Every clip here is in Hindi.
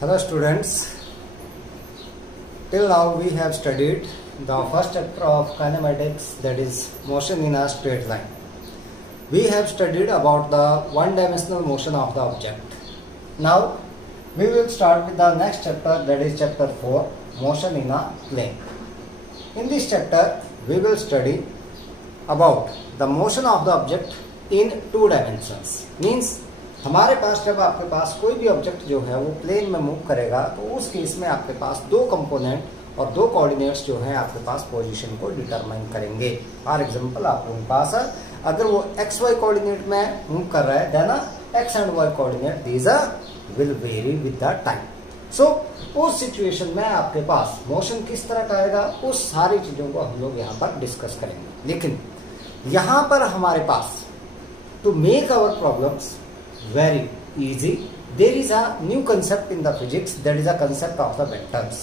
Hello students, till now we have studied the first chapter of kinematics, that is motion in a straight line. We have studied about the one-dimensional motion of the object. Now we will start with the next chapter, that is chapter 4, motion in a plane. In this chapter we will study about the motion of the object in two dimensions. Means हमारे पास जब आपके पास कोई भी ऑब्जेक्ट जो है वो प्लेन में मूव करेगा तो उस केस में आपके पास दो कंपोनेंट और दो कोऑर्डिनेट्स जो है आपके पास पोजीशन को डिटरमाइन करेंगे. फॉर एग्जांपल आप लोगों के पास अगर वो एक्स वाई कोऑर्डिनेट में मूव कर रहा है then X and Y coordinate these will vary with the time. So उस सिचुएशन में आपके पास मोशन किस तरह का आएगा उस सारी चीजों को हम लोग यहाँ पर डिस्कस करेंगे. लेकिन यहाँ पर हमारे पास to make our problems very easy, there is a new concept in the physics, that is a concept of the vectors.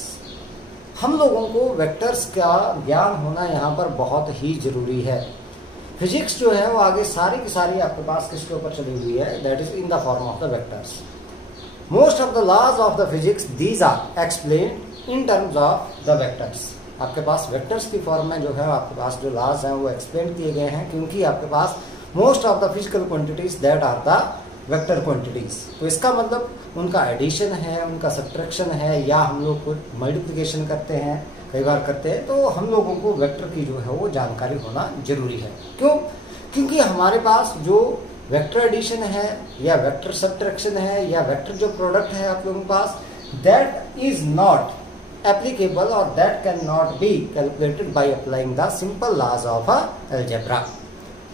हम लोगों को वेक्टर्स का ज्ञान होना यहाँ पर बहुत ही जरूरी है. फिजिक्स जो है वो आगे सारी की सारी आपके पास किसके ऊपर चली हुई है, that is in the form of the vectors. Most of the laws of the physics these are explained in terms of the vectors. आपके पास वेक्टर्स की फॉर्म में जो है आपके पास जो लॉज हैं वो एक्सप्लेन किए गए हैं, क्योंकि आपके पास most of the physical quantities that are the vector quantities. तो इसका मतलब उनका एडिशन है, उनका सब्ट्रैक्शन है, या हम लोग को मल्टीप्लिकेशन करते हैं, कई बार करते हैं, तो हम लोगों को वेक्टर की जो है वो जानकारी होना जरूरी है. क्यों? क्योंकि हमारे पास जो वेक्टर एडिशन है या वेक्टर सब्ट्रैक्शन है या वेक्टर जो प्रोडक्ट है आप लोगों के पास, दैट इज नॉट एप्लीकेबल और that can not be calculated by applying the simple laws of algebra.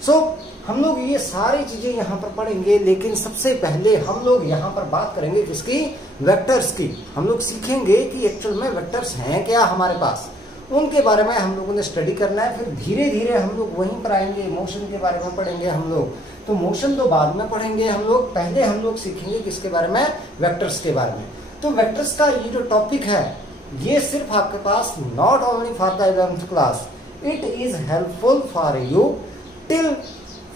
So हम लोग ये सारी चीजें यहाँ पर पढ़ेंगे, लेकिन सबसे पहले हम लोग यहाँ पर बात करेंगे किसकी, वेक्टर्स की. हम लोग सीखेंगे कि एक्चुअल में वेक्टर्स हैं क्या हमारे पास, उनके बारे में हम लोगों ने स्टडी करना है. फिर धीरे धीरे हम लोग वहीं पर आएंगे, मोशन के बारे में पढ़ेंगे हम लोग. तो मोशन तो बाद में पढ़ेंगे हम लोग, पहले हम लोग सीखेंगे किसके बारे में, वेक्टर्स के बारे में. तो वेक्टर्स का ये जो टॉपिक है ये सिर्फ आपके पास not only for the 11th class, it is helpful for you till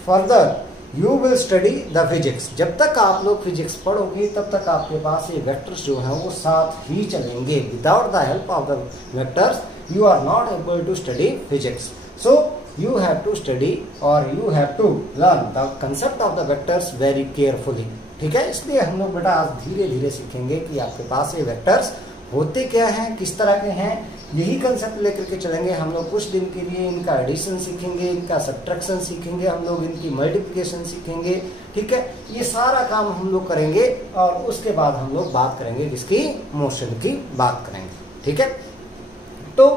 further you will study the physics. जब तक आप लोग फिजिक्स पढ़ोगे तब तक आपके पास ये वेक्टर्स जो हैं वो साथ ही चलेंगे. Without the help of the vectors you are not able to study physics. So you have to study और you have to learn the concept of the vectors very carefully. ठीक है, इसलिए हम लोग बेटा आज धीरे धीरे सीखेंगे कि आपके पास ये वेक्टर्स होते क्या हैं, किस तरह के हैं. यही कंसेप्ट लेकर के चलेंगे हम लोग. कुछ दिन के लिए इनका एडिशन सीखेंगे, इनका सब्ट्रैक्शन सीखेंगे, हम लोग इनकी मल्टीप्लिकेशन सीखेंगे. ठीक है, ये सारा काम हम लोग करेंगे और उसके बाद हम लोग बात करेंगे किसकी, मोशन की बात करेंगे. ठीक है, तो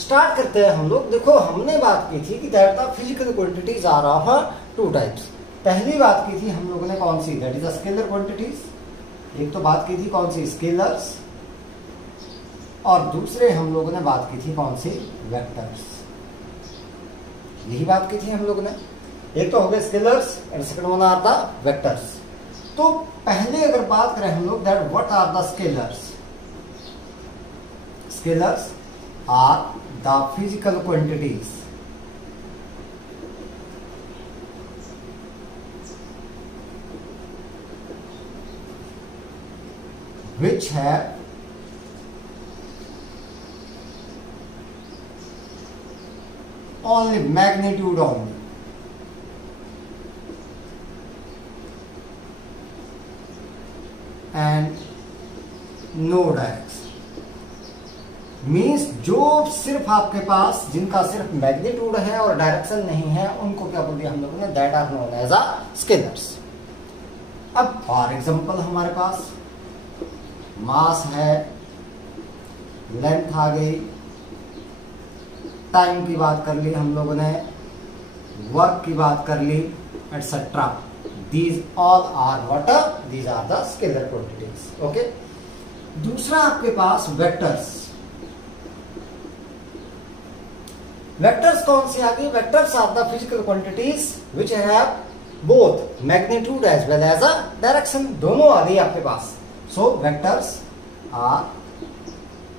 स्टार्ट करते हैं हम लोग. देखो हमने बात की थी कि that the physical quantities are of two types. पहली बात की थी हम लोगों ने कौन सी, that is the scalar quantities. एक तो बात की थी कौन सी, स्केलर्स, और दूसरे हम लोगों ने बात की थी कौन सी, वेक्टर्स. यही बात की थी हम लोगों ने. एक तो हो गए scalars and second one are the vectors. तो पहले अगर बात करें हम लोग that what are the scalars. Scalars are the physical quantities which have only magnitude only, and no direction. मीन्स जो सिर्फ आपके पास जिनका सिर्फ मैग्नीट्यूड है और डायरेक्शन नहीं है उनको क्या बोल दिया हम लोगों ने, that are known as a scalars. अब फॉर एग्जांपल हमारे पास मास है, लेंथ आ गई, टाइम की बात कर ली हम लोगों ने, वर्क की बात कर ली, etcetera. These all are what, these are the scalar quantities. Okay, दूसरा आपके पास वेक्टर्स. वेक्टर्स कौन से आ गए, vectors are the physical quantities which have both magnitude as well as a direction. दोनों आ गई आपके पास. So vectors are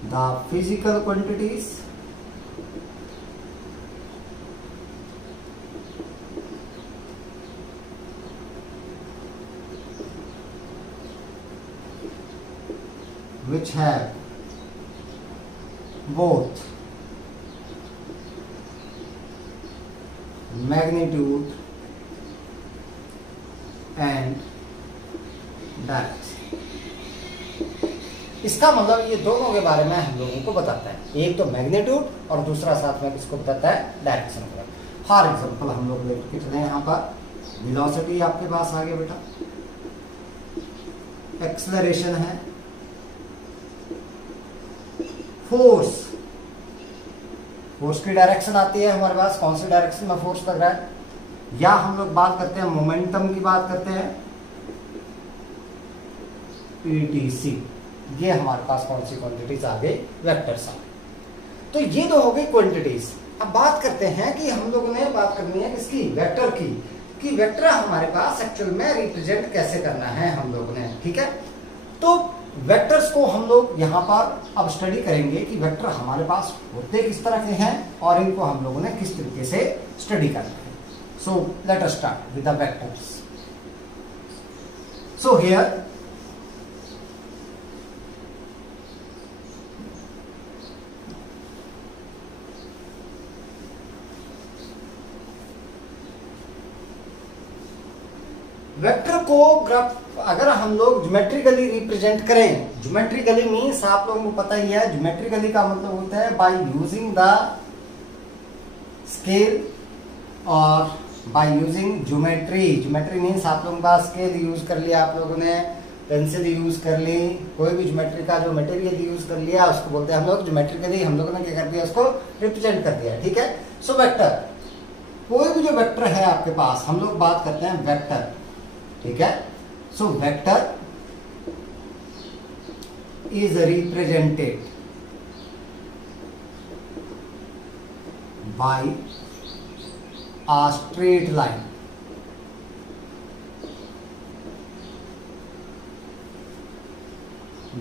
the physical quantities which have both magnitude and direction। इसका मतलब ये दोनों के बारे में हम लोगों को बताता है, एक तो मैग्नीट्यूड और दूसरा साथ में किसको बताता है, डायरेक्शन को। फॉर एग्जांपल हम लोग लेके चले यहाँ पर वेलोसिटी आपके पास आ गया बेटा, एक्सेलरेशन है, फोर्स की डायरेक्शन आती है हमारे पास, कौन सी डायरेक्शन में फोर्स लग रहा है, या हम लोग बात करते हैं मोमेंटम की बात करते हैं, ETC। ये हमारे पास कौन सी क्वांटिटीज आ गई, वेक्टर्स आ गए। तो ये तो हो गई क्वांटिटीज। अब बात करते हैं कि हम लोगों ने बात करनी है किसकी, वेक्टर की, कि वेक्टर हमारे पास एक्चुअल में रिप्रेजेंट कैसे करना है हम लोगों ने। ठीक है, तो वेक्टर्स को हम लोग यहाँ पर अब स्टडी करेंगे कि वेक्टर हमारे पास होते किस तरह के हैं और इनको हम लोगों ने किस तरीके से स्टडी करना है। So let us start with the vectors. So here vector को अगर हम लोग ज्योमेट्रिकली रिप्रेजेंट करें, ज्योमेट्रिकली मीन्स आप लोगों को पता ही है, ज्योमेट्रिकली का मतलब होता है बाय यूजिंग द स्केल और by using geometry. Geometry means आप लोगों का स्केल यूज कर लिया, आप लोगों ने पेंसिल यूज कर ली, कोई भी ज्योमेट्री का जो मटेरियल यूज कर लिया उसको बोलते हैं हम लोग ज्योमेट्रिकली, हम लोगों ने क्या कर दिया, उसको रिप्रेजेंट कर दिया। ठीक है, सो वेक्टर, कोई भी जो वेक्टर है आपके पास, हम लोग बात करते हैं वेक्टर। ठीक है, so vector is represented by a straight line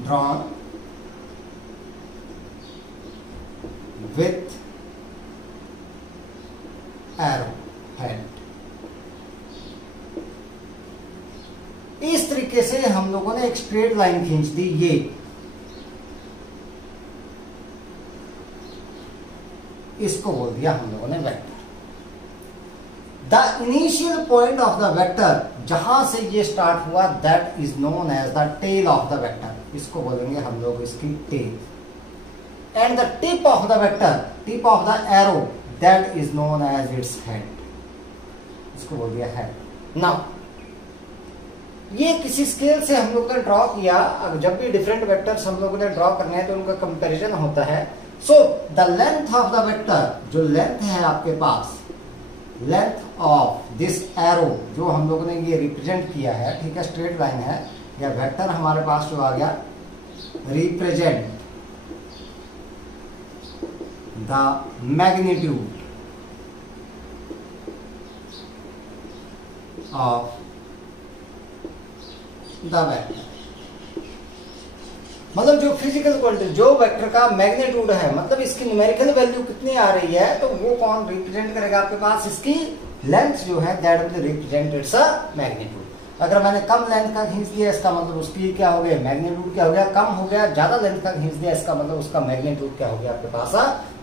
drawn with arrow head। इस तरीके से हम लोगों ने एक स्ट्रेट लाइन खींच दी, ये इसको बोल दिया हम लोगों ने vector. The initial point of the vector, जहां से ये स्टार्ट हुआ, that is known as the tail of the vector. इसको बोलेंगे हम लोग इसकी tail. And the tip of the vector, tip of the arrow, that is known as its head. इसको बोल दिया हेड। नाउ ये किसी स्केल से हम लोग ने ड्रॉ किया। अब जब भी डिफरेंट वेक्टर्स हम लोगों ने ड्रॉ करने हैं तो उनका कंपैरिजन होता है। So the length of the vector, जो लेंथ है आपके पास, लेंथ ऑफ दिस एरो जो हम लोगों ने ये रिप्रेजेंट किया है, ठीक है, स्ट्रेट लाइन है या वेक्टर हमारे पास जो आ गया, represent the magnitude of the vector. मतलब जो फिजिकल क्वांटिटी, जो वेक्टर का मैग्नीट्यूड है, मतलब इसकी न्यूमेरिकल वैल्यू कितनी आ रही है, तो वो कौन रिप्रेजेंट करेगा आपके पास, इसकी लेंथ जो है, that will represent its magnitude. अगर मैंने कम लेंथ का खींच दिया, इसका मतलब उसकी क्या हो गया, मैग्नीट्यूड क्या हो गया, कम हो गया। ज्यादा लेंथ का खींच दिया, इसका मतलब उसका मैग्नीट्यूड क्या हो गया आपके पास,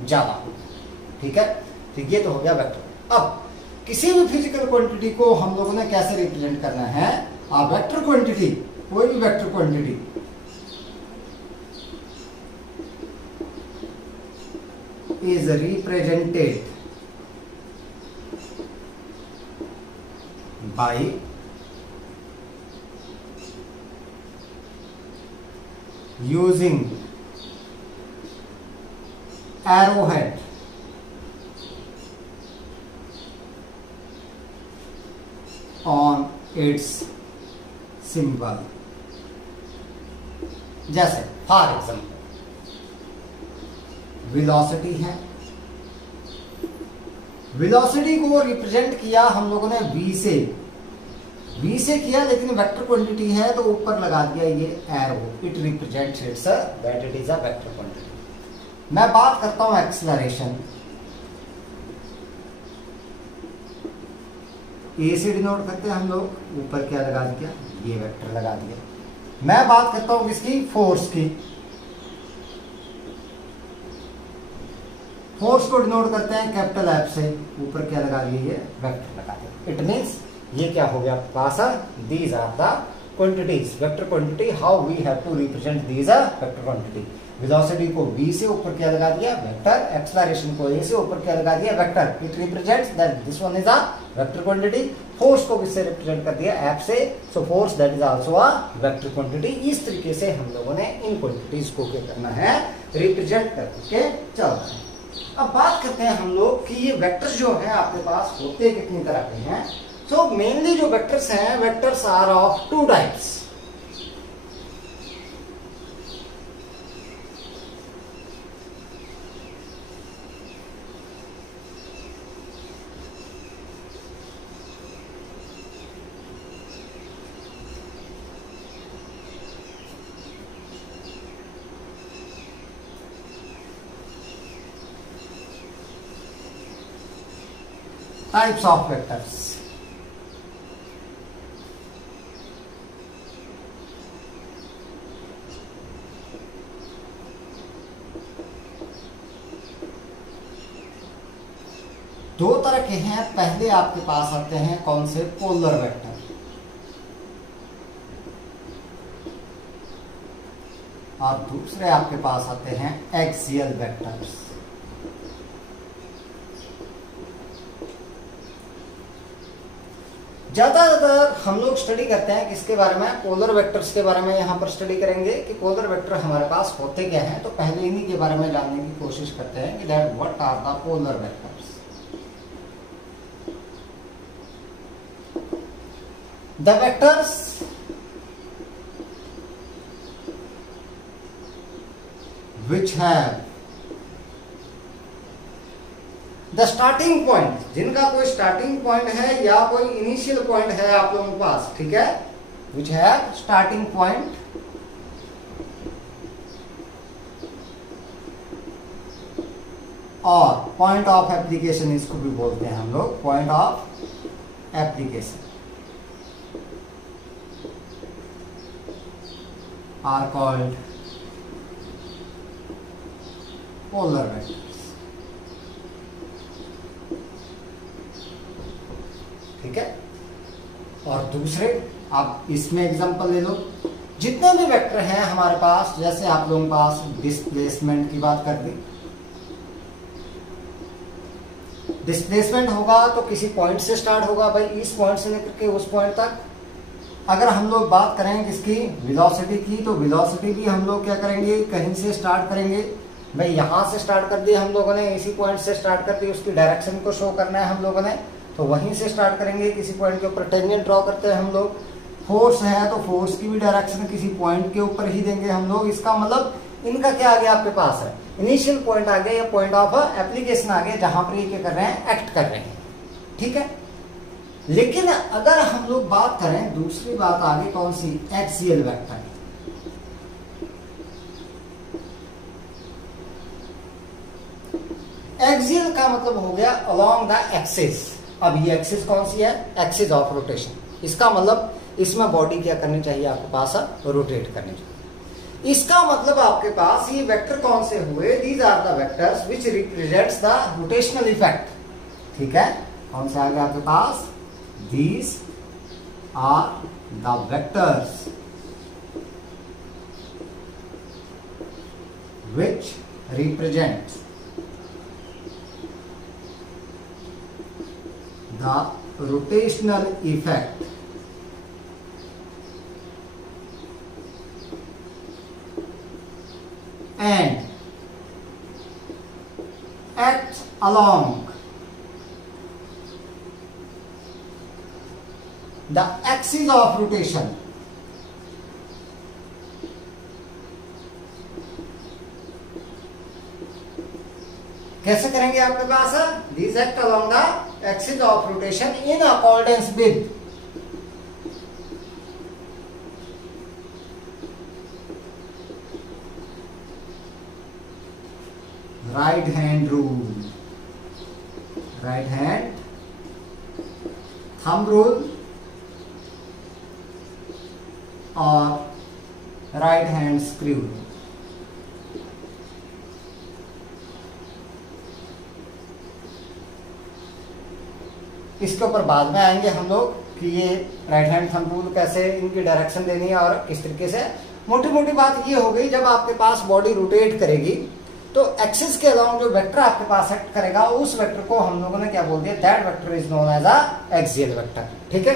ज्यादा हो गया। ठीक है, ठीक, ये तो हो गया वेक्टर। अब किसी भी फिजिकल क्वांटिटी को हम लोगों ने कैसे रिप्रेजेंट करना है, वेक्टर क्वांटिटी, कोई भी vector quantity is represented by using arrowhead on its symbol। जैसे फॉर एग्जाम्पल वेलोसिटी है, वेलोसिटी को रिप्रेजेंट किया हम लोगों ने v से, v से किया, लेकिन वेक्टर क्वांटिटी है तो ऊपर लगा दिया ये arrow, it represents it's that it is a vector quantity. मैं बात करता हूं एक्सेलरेशन, ए से डिनोट करते हैं हम लोग, ऊपर क्या लगा दिया, ये वेक्टर लगा दिया। मैं बात करता हूं किसकी, फोर्स की, फोर्स को डिनोट करते हैं कैपिटल एफ से, ऊपर क्या लगा दिए, ये वेक्टर लगा दिए। इट मींस ये क्या हो गया पास, these are the quantities, vector quantity, how we have to represent these vector quantity. Velocity को v से ऊपर क्या लगा दिया, वेक्टर, एक्सेलरेशन को a से ऊपर क्या लगा दिया, vector. It represents that this one is a vector quantity. Force को किससे रिप्रेजेंट कर दिया, f से, so force that is also a vector quantity. इस तरीके से हम लोगों ने इन क्वांटिटीज को क्या करना है, रिप्रेजेंट करके चलना है। अब बात करते हैं हम लोग कि ये वेक्टर्स जो है आपके पास होते कितनी तरह के हैं। सो मेनली जो वेक्टर्स हैं, vectors are of two types. Types of vectors. दो तरह के हैं। पहले आपके पास आते हैं कौन से, पोलर वेक्टर, और दूसरे आपके पास आते हैं एक्सियल वेक्टर्स। ज्यादातर हम लोग स्टडी करते हैं किसके बारे में, पोलर वेक्टर्स के बारे में। यहाँ पर स्टडी करेंगे कि पोलर वेक्टर हमारे पास होते क्या हैं। तो पहले इन्हीं के बारे में जानने की कोशिश करते हैं कि that what are the polar vectors. The vectors which have the starting point, जिनका कोई स्टार्टिंग पॉइंट है या कोई इनिशियल पॉइंट है आप लोगों के पास, ठीक है, विच है स्टार्टिंग पॉइंट और पॉइंट ऑफ एप्लीकेशन, इसको भी बोलते हैं हम लोग point of application, are called polar vector. ठीक है, और दूसरे आप इसमें एग्जांपल ले लो। जितने भी वेक्टर हैं हमारे पास, जैसे आप लोगों के पास डिस्प्लेसमेंट की बात कर दी, डिस्प्लेसमेंट होगा तो किसी पॉइंट से स्टार्ट होगा भाई, इस पॉइंट से लेकर के उस पॉइंट तक। अगर हम लोग बात करें किसकी, वेलोसिटी की, तो वेलोसिटी भी हम लोग क्या करेंगे, कहीं से स्टार्ट करेंगे भाई, यहां से स्टार्ट कर दिया हम लोगों ने, इसी पॉइंट से स्टार्ट कर दी, उसकी डायरेक्शन को शो करना है हम लोगों ने, तो वहीं से स्टार्ट करेंगे। किसी पॉइंट के ऊपर टेंजेंट ड्रॉ करते हैं हम लोग। फोर्स है तो फोर्स की भी डायरेक्शन किसी पॉइंट के ऊपर ही देंगे हम लोग। इसका मतलब इनका क्या आ गया आपके पास है, इनिशियल पॉइंट आ गया या पॉइंट ऑफ एप्लीकेशन आ गया, जहां पर ये क्या कर रहे हैं, एक्ट कर रहे हैं। ठीक है, लेकिन अगर हम लोग बात करें, दूसरी बात आगे कौन सी, एक्सियल वेक्टर। एक्सियल का मतलब हो गया अलोंग द एक्सिस। अब ये एक्सिस कौन सी है, एक्सिस ऑफ रोटेशन। इसका मतलब इसमें बॉडी क्या करनी चाहिए आपके पास, रोटेट करनी चाहिए। इसका मतलब आपके पास ये वेक्टर कौन से हुए, these are the vectors which represents the rotational effect. ठीक है, कौन सा आ गया आपके पास, these are the vectors which represents the rotational effect and act along the axis of rotation। कैसे करेंगे आपके पास, these act along the axis of rotation in accordance with right hand rule, right hand thumb rule और right hand screw rule। इसके ऊपर बाद में आएंगे हम लोग कि ये राइट हैंड थंब रूल कैसे इनकी डायरेक्शन देनी है और किस तरीके से। मोटी मोटी बात ये हो गई, जब आपके पास बॉडी रोटेट करेगी तो एक्सिस के अलावा जो वेक्टर आपके पास एक्ट करेगा उस वेक्टर को हम लोगों ने क्या बोल दिया, that vector is known as a axial vector. ठीक है,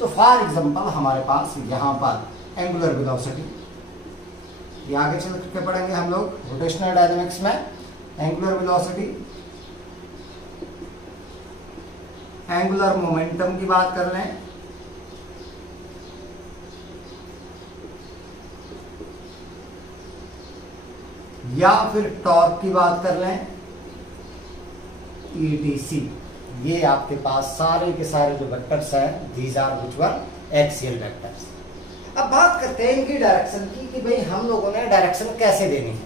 तो फॉर एग्जांपल हमारे पास यहाँ पर एंगुलर वेलोसिटी, ये आगे चल के पढ़ेंगे हम लोग रोटेशनल डायनामिक्स में। एंगुलर वेलोसिटी, एंगुलर मोमेंटम की बात कर लें, या फिर टॉर्क की बात कर लें, ETC, ये आपके पास सारे के सारे जो वेक्टर्स हैं, these are which were axial vectors. अब बात करते हैं इनकी डायरेक्शन की कि भाई हम लोगों ने डायरेक्शन कैसे देनी है।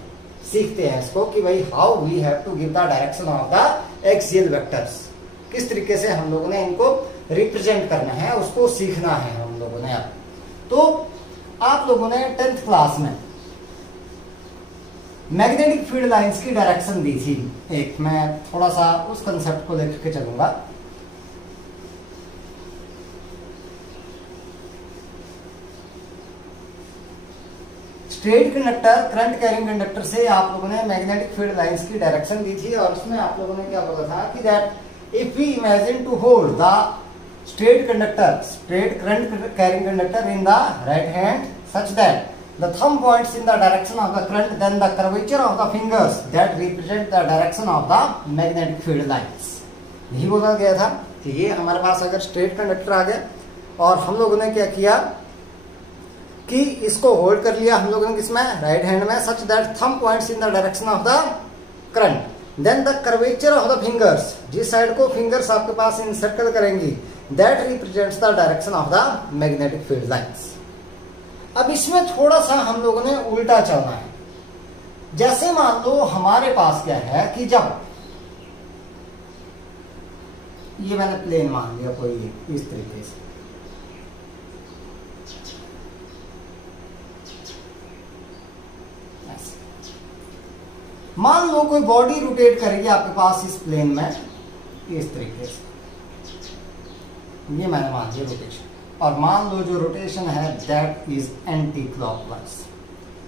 सीखते हैं इसको कि भाई how we have to give the direction of the axial vectors, किस तरीके से हम लोगों ने इनको रिप्रेजेंट करना है, उसको सीखना है हम लोगों ने। अब तो आप लोगों ने 10th क्लास में मैग्नेटिक फील्ड लाइंस की डायरेक्शन दी थी एक, मैं थोड़ा सा उस कंसेप्ट को लेकर के चलूंगा। Straight conductor, current carrying conductor से आप लोगों ने मैग्नेटिक फील्ड लाइंस की डायरेक्शन दी थी और उसमें आप लोगों ने क्या बोला था कि that if we imagine to hold the straight conductor, straight current carrying conductor in the right hand such that the thumb points in the direction of the current, then the curvature of the fingers that represent the direction of the magnetic field lines। यही बोला गया था कि ये हमारे पास अगर स्ट्रेट कंडक्टर आ गया और हम लोगों ने क्या किया कि इसको होल्ड कर लिया हम लोगों ने किसमें, राइट हैंड में, such that thumb points in the direction of the current, then the curvature of the fingers, जिस साइड को फिंगर्स आपके पास इंसर्कल करेंगी, that represents the direction of the magnetic field lines. अब इसमें थोड़ा सा हम लोगों ने उल्टा चलना है। जैसे मान लो हमारे पास क्या है कि जब ये मैंने प्लेन मान लिया कोई इस तरीके से, मान लो कोई बॉडी रोटेट करेगी आपके पास इस प्लेन में इस तरीके से, ये मैंने मान लिया रोटेशन, और मान लो जो रोटेशन है दैट इज एंटी क्लॉकवाइज,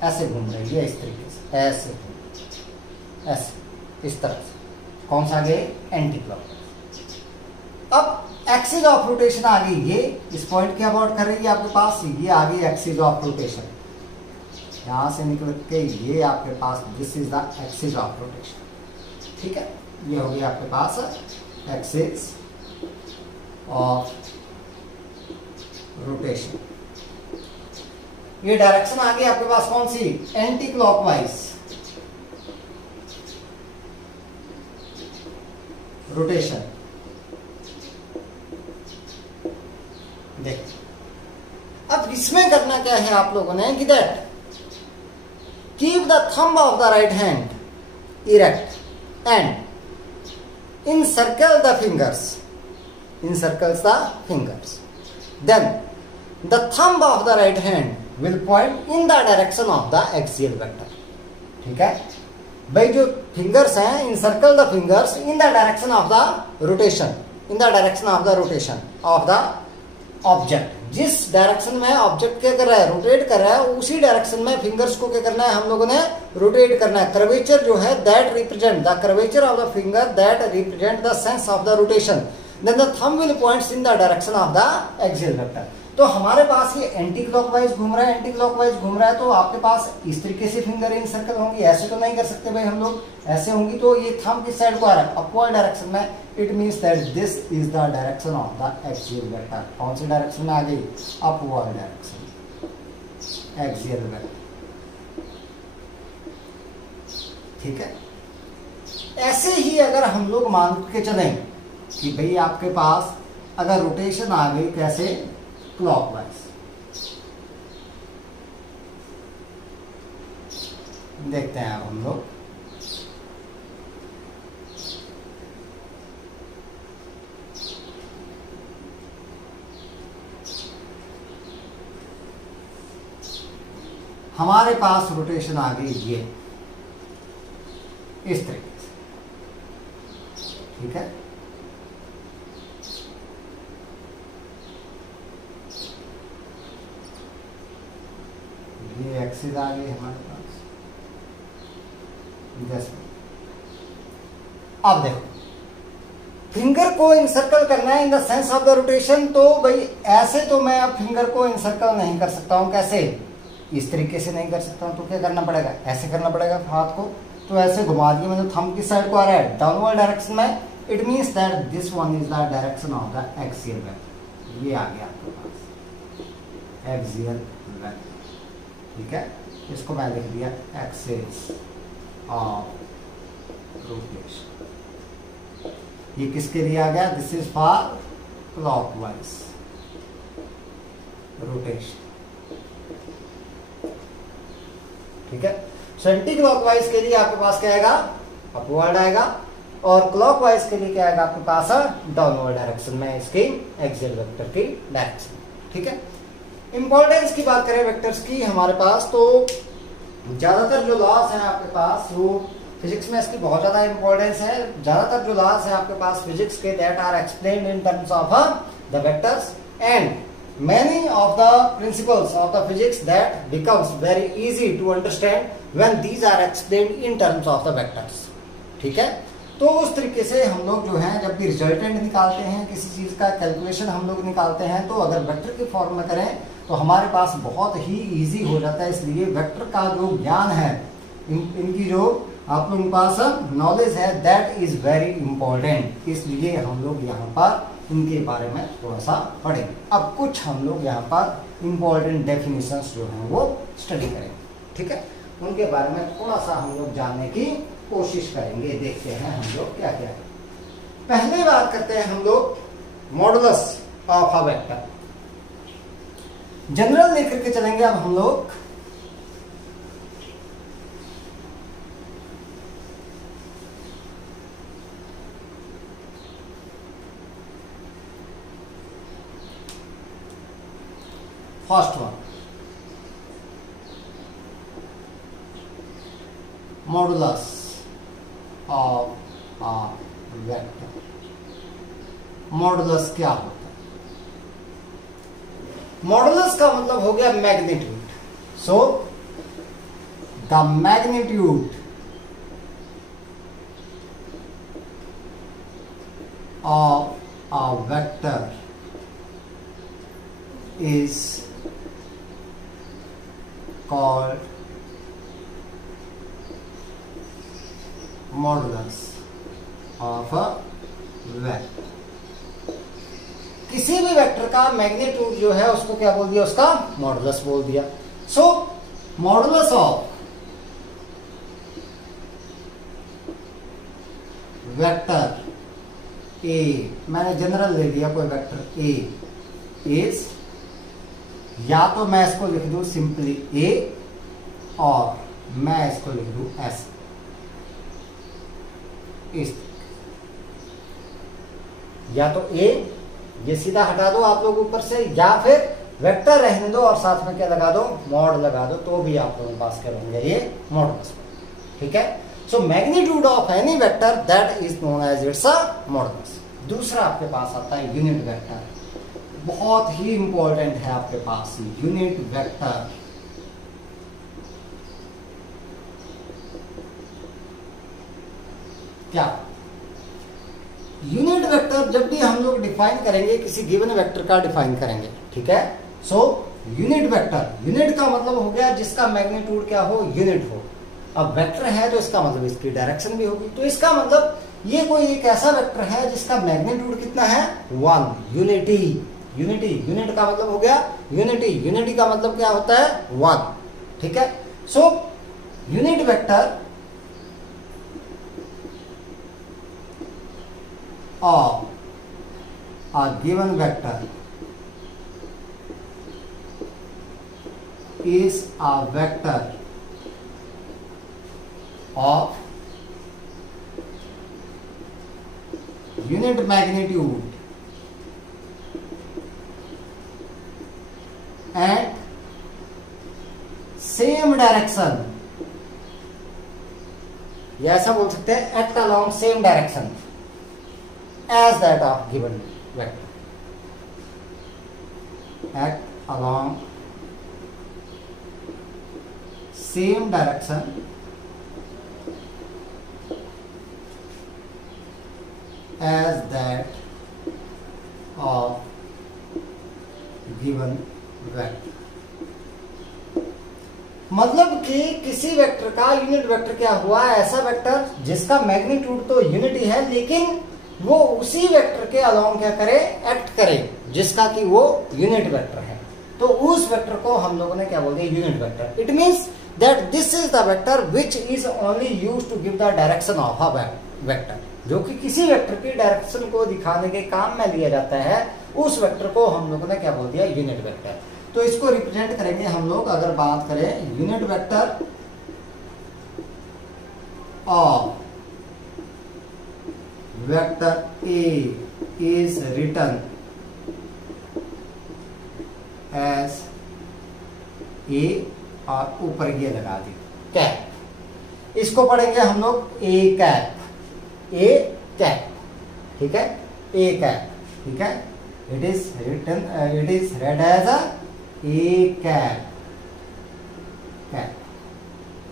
ऐसे घूम रही है इस तरीके से, ऐसे ऐसे इस तरह से, कौन सा आगे, एंटी क्लॉकवाइज। अब एक्सिस ऑफ रोटेशन आ गई, ये इस पॉइंट के अबाउट कर रही है आपके पास, ये आ गई एक्सिस ऑफ रोटेशन, यहां से निकल के ये आपके पास this is the axis of rotation. ठीक है, ये हो गई आपके पास एक्सिस ऑफ रोटेशन। ये डायरेक्शन आ गई आपके पास कौन सी, एंटी क्लॉकवाइज रोटेशन। देख अब इसमें करना क्या है आप लोगों ने कि that keep the thumb of the right hand erect and encircle the fingers, encircles the fingers, then the thumb of the right hand will point in the direction of the axial vector। ठीक है भाई, जो फिंगर्स हैं encircle the fingers in the direction of the rotation, in the direction of the rotation of the object। जिस डायरेक्शन में ऑब्जेक्ट क्या कर रहा है, रोटेट कर रहा है, उसी डायरेक्शन में फिंगर्स को क्या करना है हम लोगों ने, रोटेट करना है। कर्वेचर जो है that represent the curvature of the finger that represent the sense of the rotation, then the thumb will points in the direction of the axial vector. तो हमारे पास ये एंटी क्लॉकवाइज घूम रहा है, एंटी क्लॉकवाइज घूम रहा है, तो आपके पास इस तरीके से फिंगर इन सर्कल होंगी, ऐसे तो नहीं कर सकते भाई हम लोग, ऐसे होंगी, तो ये थंब किस साइड को आ रहा है, अपवर्ड डायरेक्शन में। It means that this is the direction of the axial vector. कौन सी डायरेक्शन में आ गई, अपवर्ड डायरेक्शन, एक्सियल वेक्टर। ठीक है, ऐसे ही अगर हम लोग मान के चलें कि भाई आपके पास अगर रोटेशन आ गई कैसे, क्लॉकवाइज, देखते हैं अब हम लोग। हमारे पास रोटेशन आ गई ये इस तरीके से। ठीक है, ये एक्सिस आ गई हमारे पास। जैसे अब देखो, फिंगर को इंसर्कल करना है in the sense of the rotation, तो भाई ऐसे तो मैं अब फिंगर को इंसर्कल नहीं कर सकता हूं। कैसे? इस तरीके से नहीं कर सकता हूं, तो क्या करना पड़ेगा? ऐसे करना पड़ेगा हाथ को। तो ऐसे घुमा दिया, मतलब थंब की साइड को आ रहा है डाउनवर्ड डायरेक्शन में, it means that this one is the direction of the axial vector. ये आ गया आपके पास एक्सियल वेक्टर। ठीक है, इसको मैं लिख दिया एक्सिस ऑफ रोटेशन। ये किसके लिए आ गया? This is for clockwise rotation. ठीक है, एंटी क्लॉकवाइज के लिए आपके पास क्या आएगा? अपवर्ड आएगा, और क्लॉकवाइज के लिए क्या आएगा आपके पास? डाउनवर्ड डायरेक्शन में इसकी एक्सियल वेक्टर की डायरेक्शन। ठीक है, इंपॉर्टेंस की बात करें वेक्टर्स की हमारे पास, तो ज्यादातर जो लॉस है आपके पास वो फिजिक्स में इसकी बहुत ज्यादा इंपॉर्टेंस है। ज्यादातर जो लॉस है आपके पास फिजिक्स के that are explained in terms of the vectors, and many of the principles of the physics that becomes very easy to understand when these are explained in terms of the vectors। ठीक है, तो उस तरीके से हम लोग जो है जब भी रिजल्टेंट निकालते हैं किसी चीज का, कैलकुलेशन हम लोग निकालते हैं, तो अगर वेक्टर की फॉर्म में करें तो हमारे पास बहुत ही इजी हो जाता है। इसलिए वेक्टर का जो ज्ञान है, इनकी जो आप लोगों के पास नॉलेज है, दैट इज वेरी इंपॉर्टेंट। इसलिए हम लोग यहाँ पर इनके बारे में थोड़ा सा पढ़ेंगे। अब कुछ हम लोग यहाँ पर इंपॉर्टेंट डेफिनेशंस जो हैं वो स्टडी करेंगे। ठीक है, उनके बारे में थोड़ा सा हम लोग जानने की कोशिश करेंगे। देखते हैं हम लोग क्या क्या है। पहले बात करते हैं हम लोग modulus of a vector. General लेकर के चलेंगे अब हम लोग। First one, modulus of a vector. Modulus क्या होता है? मॉडुलस का मतलब हो गया magnitude. So the magnitude of a vector is called modulus of a vector। किसी भी वेक्टर का मैग्नीट्यूड जो है उसको क्या बोल दिया? उसका मॉडुलस बोल दिया। सो मॉडुलस ऑफ वेक्टर ए, मैंने जनरल ले लिया कोई वेक्टर ए, इज, या तो मैं इसको लिख दूं सिंपली ए, और मैं इसको लिख दूं एस। इस या तो ए, ये सीधा हटा दो आप लोग ऊपर से, या फिर वेक्टर रहने दो और साथ में क्या लगा दो? मॉड लगा दो, तो भी आप लोगों के पास क्या बन गया? ये मॉडुलस। ठीक है, so magnitude of any vector that is known as its a modulus. दूसरा आपके पास आता है यूनिट वेक्टर। बहुत ही इंपॉर्टेंट है आपके पास यूनिट वेक्टर। क्या यूनिट वेक्टर जब भी हम लोग डिफाइन करेंगे, किसी गिवन वेक्टर का डिफाइन करेंगे। ठीक है, सो यूनिट वेक्टर, यूनिट का मतलब हो गया जिसका मैग्नीट्यूड क्या हो? यूनिट हो। अब वेक्टर है तो इसका मतलब इसकी डायरेक्शन भी होगी, तो इसका मतलब ये कोई एक ऐसा वेक्टर है जिसका मैग्नीट्यूड कितना है? 1। यूनिटी, यूनिटी, यूनिट का मतलब हो गया यूनिटी, यूनिटी का मतलब क्या होता है? 1। ठीक है, so unit vector of a given vector is a vector of unit magnitude and same direction, या ऐसा बोल सकते हैं act along same direction as that of given vector. Act along same direction as that of given vector. मतलब कि किसी वेक्टर का यूनिट वेक्टर क्या हुआ, ऐसा वेक्टर जिसका मैग्नीट्यूड तो यूनिट ही है, लेकिन वो उसी वेक्टर के अलोंग क्या करे, एक्ट करे, जिसका कि वो यूनिट वेक्टर है। तो उस वेक्टर को हम लोगों ने क्या बोल दिया, unit vector. It means that this is the vector which is only used to give the direction of a vector, जो कि किसी वेक्टर की डायरेक्शन को दिखाने के काम में लिया जाता है। उस वेक्टर को हम लोगों ने क्या बोल दिया, यूनिट वेक्टर। तो इसको रिप्रेजेंट करेंगे हम लोग, अगर बात करें unit vector of vector A is written as A, और ऊपर ये लगा दी कैप। इसको पढ़ेंगे हम लोग ए कैप, ए कैप, ठीक है, ए कैप, ठीक है। It is written, it is read as a A cap, cap,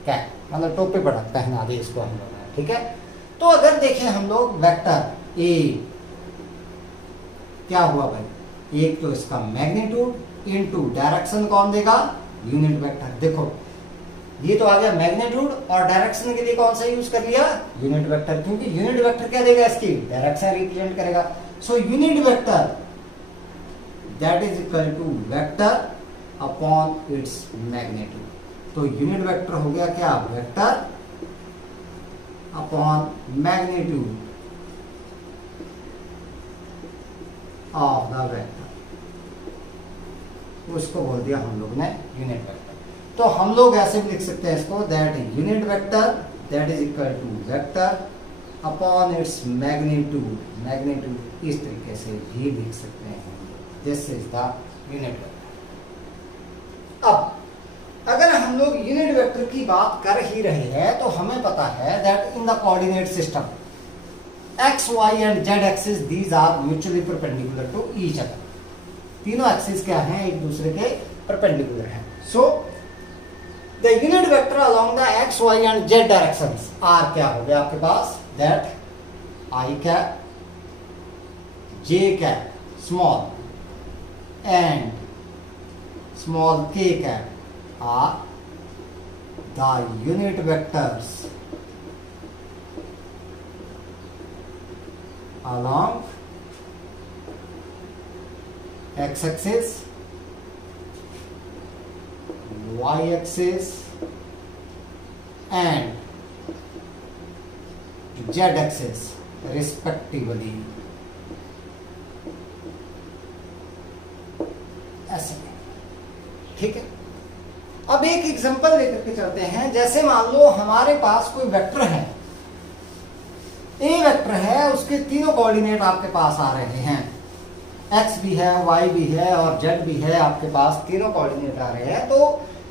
cap मतलब टोपी पहना दी इसको हम लोग ने, ठीक है। तो अगर देखें हम लोग वेक्टर ए, क्या हुआ भाई, एक तो इसका मैग्नीट्यूड इनटू डायरेक्शन कौन देगा, यूनिट वेक्टर। देखो ये तो आ गया मैग्नीट्यूड, और डायरेक्शन के लिए कौन सा यूज कर लिया, यूनिट वेक्टर, क्योंकि यूनिट वेक्टर क्या देगा, इसकी डायरेक्शन रिप्रेजेंट करेगा। So unit vector that is equal to vector upon its magnitude. तो यूनिट वेक्टर हो गया क्या, vector upon magnitude of the vector, उसको बोल दिया हम लोग ने यूनिट वेक्टर। तो हम लोग ऐसे भी लिख सकते हैं इसको, that unit vector that is equal to vector upon its magnitude, magnitude इस तरीके से भी लिख सकते हैं, this is the unit vector. अब अगर हम लोग यूनिट वेक्टर की बात कर ही रहे हैं, तो हमें पता है that in the coordinate system x y and z axis these are mutually perpendicular to each other. तीनों एक्सिस क्या हैं, एक दूसरे के परपेंडिकुलर हैं। So the unit vector along the x y and z directions are क्या हो गया आपके पास, that i cap, j cap small and small k cap are the unit vectors along x axis, y axis and z axis respectively। ऐसे, ठीक है। अब एक एग्जांपल लेकर के चलते हैं। जैसे मान लो हमारे पास कोई वेक्टर है, ए वेक्टर है, उसके तीनों कोऑर्डिनेट आपके पास आ रहे हैं, एक्स भी है, वाई भी है और जेड भी है, आपके पास तीनों कोऑर्डिनेट आ रहे हैं। तो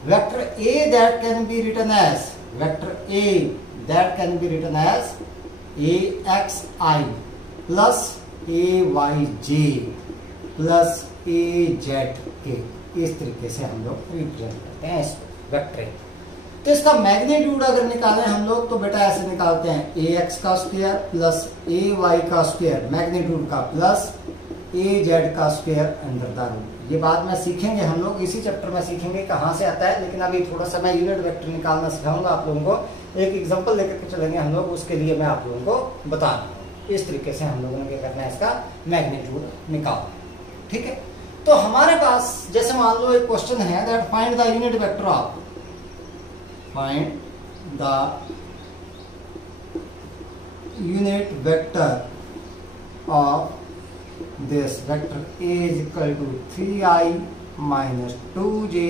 vector A that can be written as, vector A that can be written as A X I plus A Y J plus A Z K, इस तरीके से हम लोग रिप्रेजेंट करते हैं इस वेक्टर। तो इसका मैग्नीट्यूड अगर निकालें हम लोग, तो बेटा ऐसे निकालते हैं, ए एक्स का स्क्वायर प्लस ए वाई का स्क्वायर मैग्नीट्यूड का प्लस ए जेड का स्क्वायर अंडर द रूट। ये बाद में सीखेंगे हम लोग, इसी चैप्टर में सीखेंगे कहाँ से आता है, लेकिन अभी थोड़ा सा मैं यूनिट वेक्टर निकालना सिखाऊंगा आप लोगों को। एक एग्जाम्पल लेकर के चलेंगे हम लोग, उसके लिए मैं आप लोगों को बता रहा हूँ। इस तरीके से हम लोगों ने क्या करना है, इसका मैग्नीट्यूड निकालना, ठीक है। तो हमारे पास जैसे मान लो एक क्वेश्चन है that find the unit vector of, find the unit vector of this vector A is equal to 3i minus 2j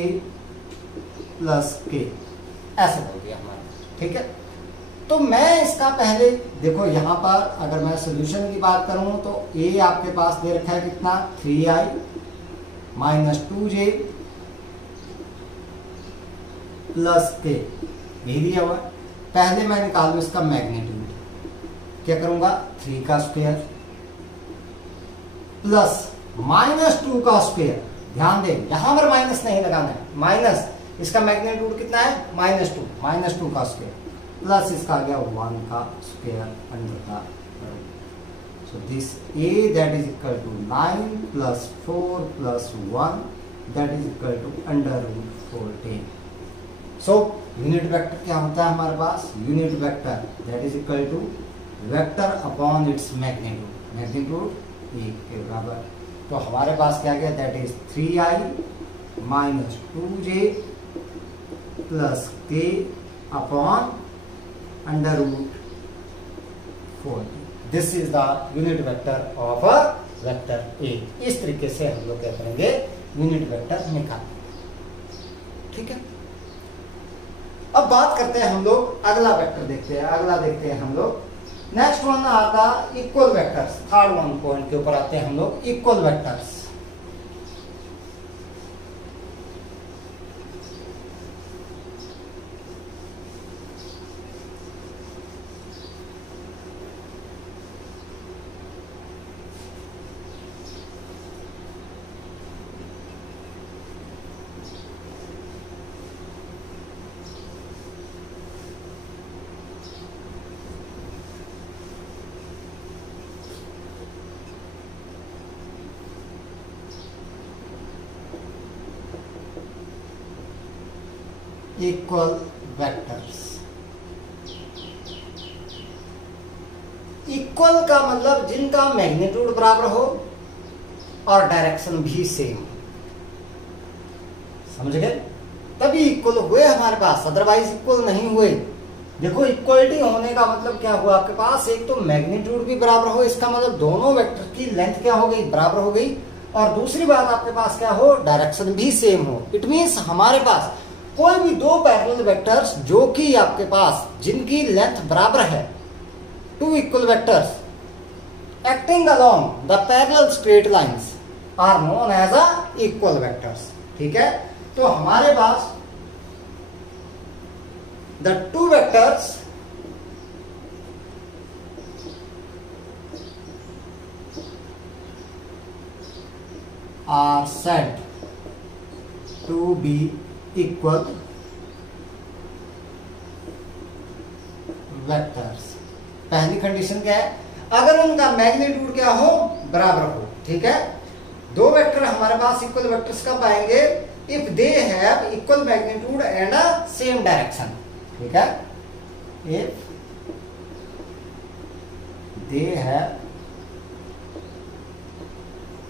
plus k, ऐसे बोल दिया हमारे, ठीक है। तो मैं इसका पहले देखो, यहां पर अगर मैं सोल्यूशन की बात करूं तो a आपके पास दे रखा है कितना, 3i minus 2j plus k, यही दिया हुआ। पहले मैं निकालू इसका मैग्नीट्यूड, क्या करूंगा, 3 का स्क्वायर प्लस माइनस 2 का स्क्वायर। ध्यान दें यहां पर माइनस नहीं लगाना है, माइनस इसका मैग्नीट्यूड कितना है -2 का स्क्वायर प्लस इसका आ गया 1 का square under the root. So this a that is equal to 9 plus 4 plus 1 that is equal to under root 14। So unit vector क्या होता है हमारे पास? Unit vector that is equal to vector upon its magnitude, magnitude 1 के बराबर। तो हमारे पास क्या गया? That is 3i minus 2j plus k upon under root 14। This is the unit vector of a vector A. इस तरीके से हम लोग क्या करेंगे? यूनिट वेक्टर निकालेंगे। ठीक है, अब बात करते हैं हम लोग अगला वेक्टर देखते हैं। अगला देखते हैं हम लोग नेक्स्ट वन आता equal vectors. Third one point के ऊपर आते हैं हम लोग equal vectors. Equal vectors. Equal का मतलब जिनका मैग्नीट्यूड बराबर हो और डायरेक्शन भी सेम, समझ गए? तभी इक्वल हुए हमारे पास, अदरवाइज इक्वल नहीं हुए। देखो इक्वलिटी होने का मतलब क्या हुआ? आपके पास एक तो मैग्नीट्यूड भी बराबर हो, इसका मतलब दोनों वेक्टर की लेंथ क्या हो गई? बराबर हो गई। और दूसरी बात आपके पास क्या हो? डायरेक्शन भी सेम हो। इट मीन्स हमारे पास कोई भी दो पैरेलल वेक्टर्स जो कि आपके पास जिनकी लेंथ बराबर है, two equal vectors acting along the parallel straight lines are known as a equal vectors. ठीक है, तो हमारे पास the two vectors are said to be equal vectors. पहली कंडीशन क्या है? अगर उनका मैग्नीट्यूड क्या हो? बराबर हो। ठीक है, दो वेक्टर हमारे पास इक्वल वेक्टर्स कब आएंगे? If they have equal magnitude and a same direction. ठीक है, if they have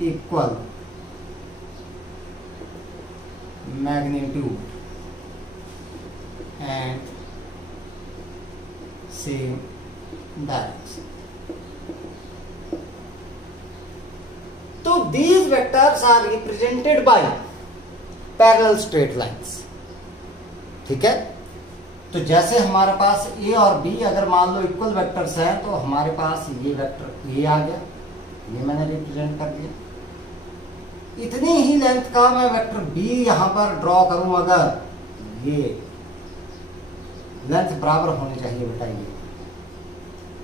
equal magnitude and same direction. So these vectors are represented by parallel straight lines. ठीक है, तो जैसे हमारे पास a और b अगर मान लो इक्वल वेक्टर्स हैं, तो हमारे पास ये वेक्टर a आ गया, ये मैंने रिप्रेजेंट कर दिया। इतनी ही लेंथ का मैं वेक्टर b यहां पर ड्रॉ करूं, अगर ये लेंथ बराबर होनी चाहिए बेटा ये,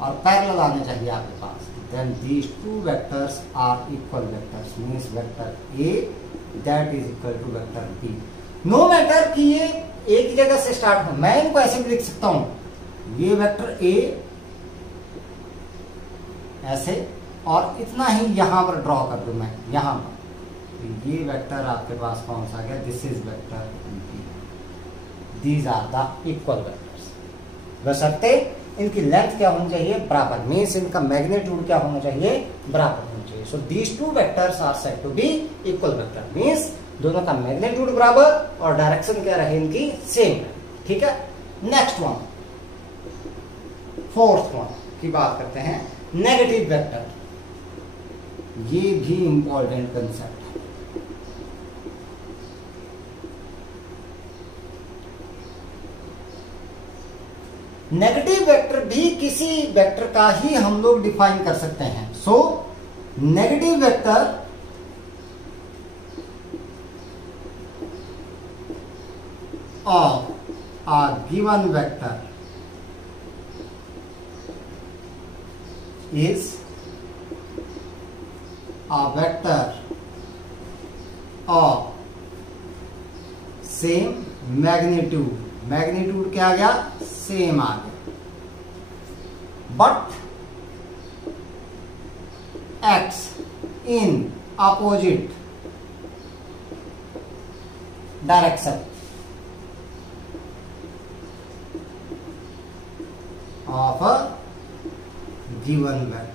और पैरेलल आने चाहिए आपके पास, then these two vectors are equal vectors. Means vector a that is equal to vector b। No matter कि ये एक ही जगह से स्टार्ट हो, मैं इनको ऐसे भी लिख सकता हूं, ये वेक्टर a ऐसे, और इतना ही यहां पर ड्रॉ कर दूं मैं यहां पर। ये वेक्टर आपके पास कौन सा आ गया? This is vector b। These are the equal vectors, बशर्ते इनकी लेंथ क्या होनी चाहिए? बराबर। मींस इनका मैग्नीट्यूड क्या होना चाहिए? बराबर होना चाहिए। So these two vectors are said to be equal vector. Means दोनों का मैग्नीट्यूड बराबर और डायरेक्शन क्या रहे? इनकी सेम। ठीक है, नेक्स्ट वन, फोर्थ वन की बात करते हैं, नेगेटिव वेक्टर। ये भी इंपॉर्टेंट कंसेप्ट है। नेगेटिव वेक्टर भी किसी वेक्टर का ही हम लोग डिफाइन कर सकते हैं। So negative vector of a given vector is a vector of same magnitude, magnitude क्या आ गया, सेम आ गया, but acts in opposite direction of a given vector.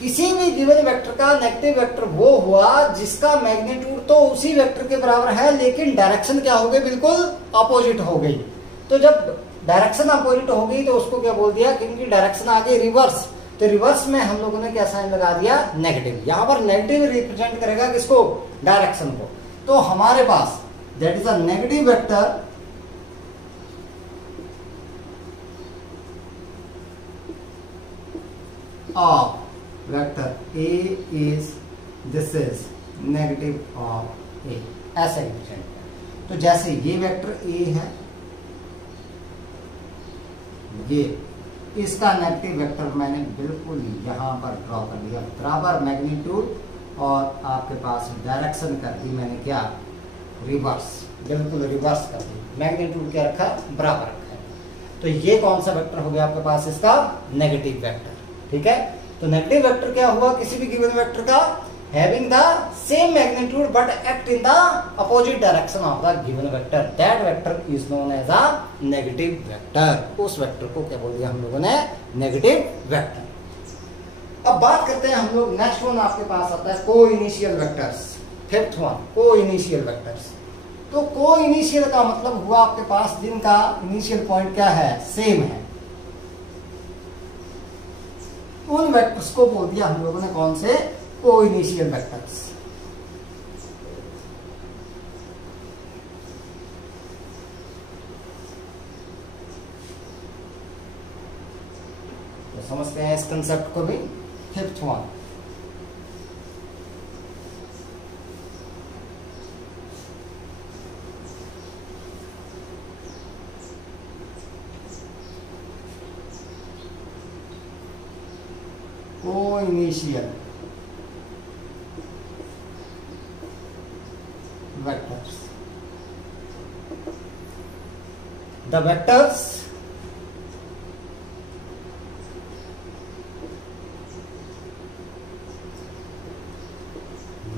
किसी भी गिवन वेक्टर का नेगेटिव वेक्टर वो हुआ जिसका मैग्नीट्यूड तो उसी वेक्टर के बराबर है लेकिन डायरेक्शन क्या हो गई, बिल्कुल अपोजिट हो गई। तो जब डायरेक्शन अपोजिट हो गई तो उसको क्या बोल दिया, क्योंकि डायरेक्शन आ गई रिवर्स, तो रिवर्स में हम लोगों ने क्या साइन लगा दिया, नेगेटिव। यहां पर नेगेटिव रिप्रेजेंट करेगा किसको, डायरेक्शन को। तो हमारे पास that is a negative vector of vector A is, this is negative of a, ऐसा रिप्रेजेंट किया। तो जैसे ये वेक्टर ए है, ये इसका नेगेटिव वेक्टर मैंने बिल्कुल यहां पर ड्रॉ कर दिया, बराबर मैग्नीट्यूड, और आपके पास डायरेक्शन कर दी मैंने क्या, रिवर्स, बिल्कुल रिवर्स कर दी। मैग्नीट्यूड क्या रखा, बराबर रखा है। तो ये कौन सा वेक्टर हो गया आपके पास, इसका नेगेटिव वेक्टर। ठीक है, तो नेगेटिव वेक्टर क्या हुआ, किसी भी गिवन वेक्टर का having the same magnitude but act in the opposite direction of the given vector, that vector is known as a negative vector। उस वेक्टर को क्या बोल दिया हम लोगों ने, नेगेटिव वेक्टर। अब बात करते हैं हम लोग, नेक्स्ट वन आपके पास आता है को इनिशियल वेक्टर्स। फिफ्थ वन, को इनिशियल वेक्टर्स। तो को इनिशियल का मतलब हुआ आपके पास जिनका इनिशियल पॉइंट क्या है, सेम है, उन वेक्टर्स को बोल दिया हम लोगों ने कौन से, को इनिशियल वेक्टर्स। तो समझते हैं इस कंसेप्ट को भी। फिफ्थ वन, को initial vectors, the vectors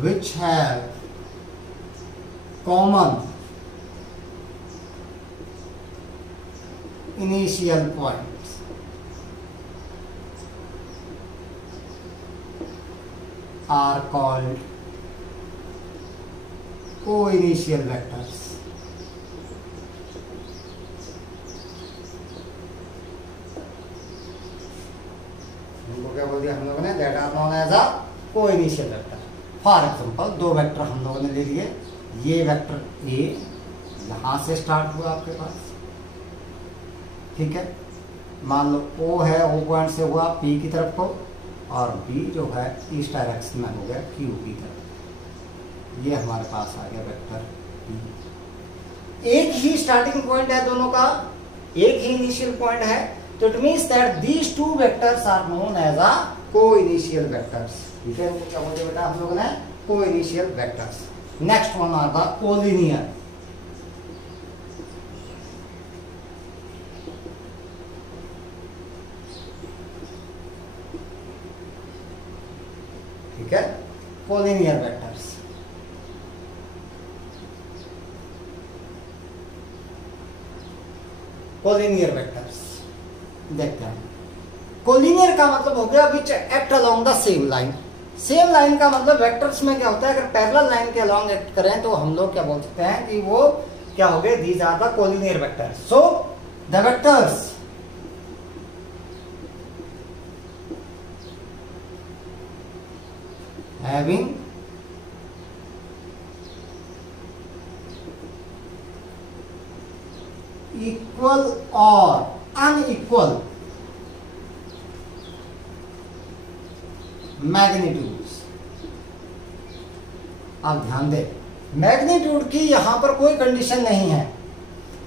which have common initial points are called coinitial vectors. उनको क्या बोल दिया हम लोगों ने, that are known as a coinitial vector. For example दो वेक्टर हम लोगों ने ले लिए, ये वेक्टर ए यहां से स्टार्ट हुआ आपके पास, ठीक है, मान लो ओ है, ओ पॉइंट से हुआ पी की तरफ को, और बी जो है इस डायरेक्शन में हो गया क्यू की तरफ। ये हमारे पास आ गया वेक्टर बी। एक ही स्टार्टिंग पॉइंट है दोनों का, एक ही इनिशियल पॉइंट है, तो it means that these two vectors are known as a coinitial vectors. ठीक है, क्या बोलते बेटा हम लोगों ने, को-इनिशियल वेक्टर्स। नेक्स्ट वन आ गया कोलिनियर। ठीक है, कोलिनियर वेक्टर्स। कोलिनियर वेक्टर्स देखते हैं। कोलिनियर का मतलब हो गया which act along the same line. Same line का मतलब वेक्टर्स में क्या होता है, अगर पैरेलल लाइन के अलोंग एक्ट करें तो हम लोग क्या बोल सकते हैं कि वो क्या हो गए, these are the collinear vectors. So the vectors having equal or unequal magnitudes। आप ध्यान दें, मैग्नीट्यूड की यहां पर कोई कंडीशन नहीं है,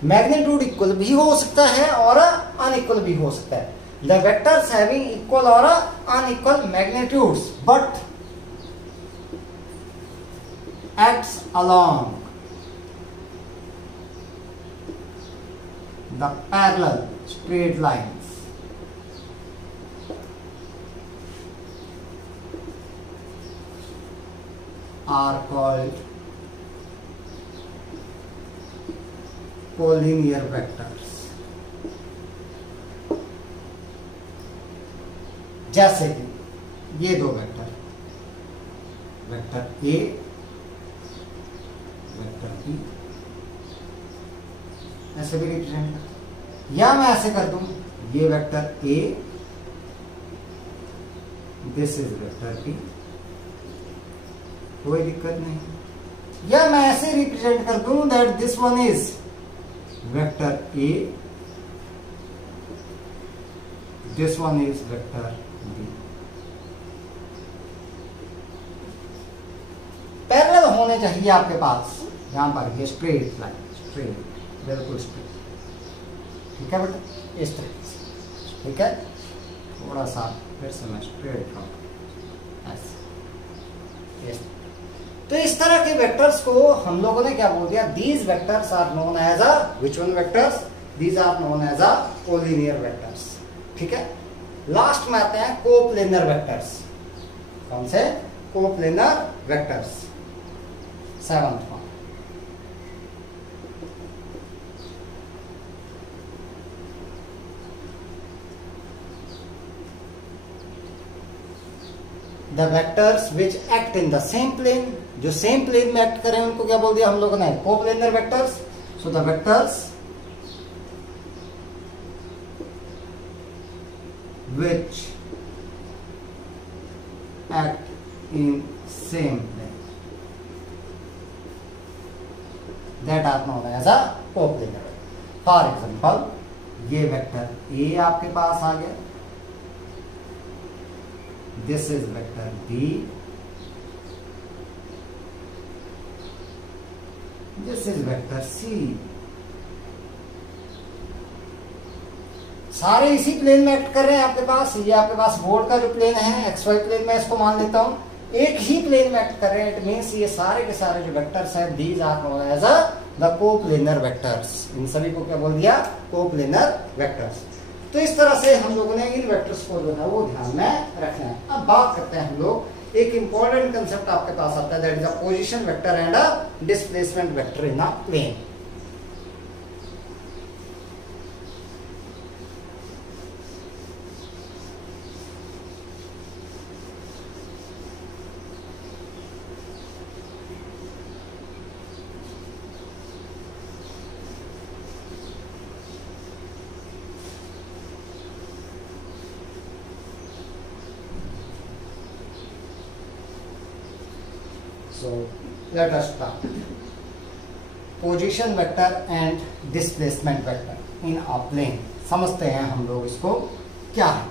मैग्नीट्यूड इक्वल भी हो सकता है और अनइक्वल भी हो सकता है। द वेक्टर्स हैविंग इक्वल और unequal magnitudes but acts along the parallel straight lines are called collinear vectors. जैसे कि ये दो vector, vector A, vector B, ऐसे भी रिप्रेजेंट कर, या मैं ऐसे कर दूं, ये vector A, this is vector B, कोई दिक्कत नहीं। या मैं ऐसे रिप्रेजेंट कर दूं that this one is vector A, this one is vector B. Parallel होने चाहिए आपके पास, यहां पर ये स्ट्रेट लाइन, स्ट्रेट, बिल्कुल स्ट्रेट, ठीक है बेटा, इस तरह से, ठीक है। थोड़ा सा फिर से मैं स्ट्रेट रखूं ऐसे। तो इस तरह के वेक्टर्स को हम लोगों ने क्या बोल दिया, these vectors are known as a which one vectors, these are known as a collinear vectors, ठीक है। लास्ट में आते हैं कोप्लेनर वेक्टर्स। कौन से? Coplanar vectors, seventh one. The vectors which act in the same plane, जो सेम प्लेन में एक्ट करें उनको क्या बोल दिया हम लोगों ने, coplanar vectors. So the vectors which act in same plane, that are known as a coplanar. For example, ये वेक्टर A आपके पास आ गया, this is vector B, this is vector C, सारे इसी प्लेन में एक्ट कर रहे हैं आपके पास। ये आपके पास बोर्ड का जो प्लेन है एक्स वाई प्लेन में, इसको मान लेता हूं, एक ही प्लेन में एक्ट कर रहे हैं। इट मींस ये सारे के सारे जो वेक्टर्स हैं, these are known as the coplanar vectors. इन सभी को क्या बोल दिया, कोप्लेनर वेक्टर्स। तो इस तरह से हम लोगों ने इन वेक्टर्स को जो है वो ध्यान में रखना है। अब बात करते हैं हम लोग, एक इंपॉर्टेंट कंसेप्ट आपके पास आता है, that is a position vector and a displacement vector in a plane. So let us start. Position vector and displacement vector in a plane. समझते हैं हम लोग इसको क्या है।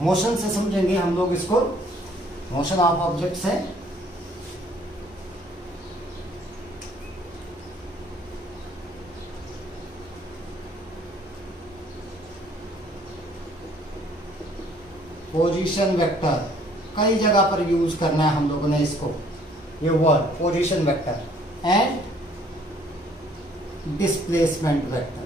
मोशन से समझेंगे हम लोग इसको, मोशन ऑफ ऑब्जेक्ट से। पोजीशन वेक्टर कई जगह पर यूज करना है हम लोगों ने इसको, ये word position vector and displacement vector.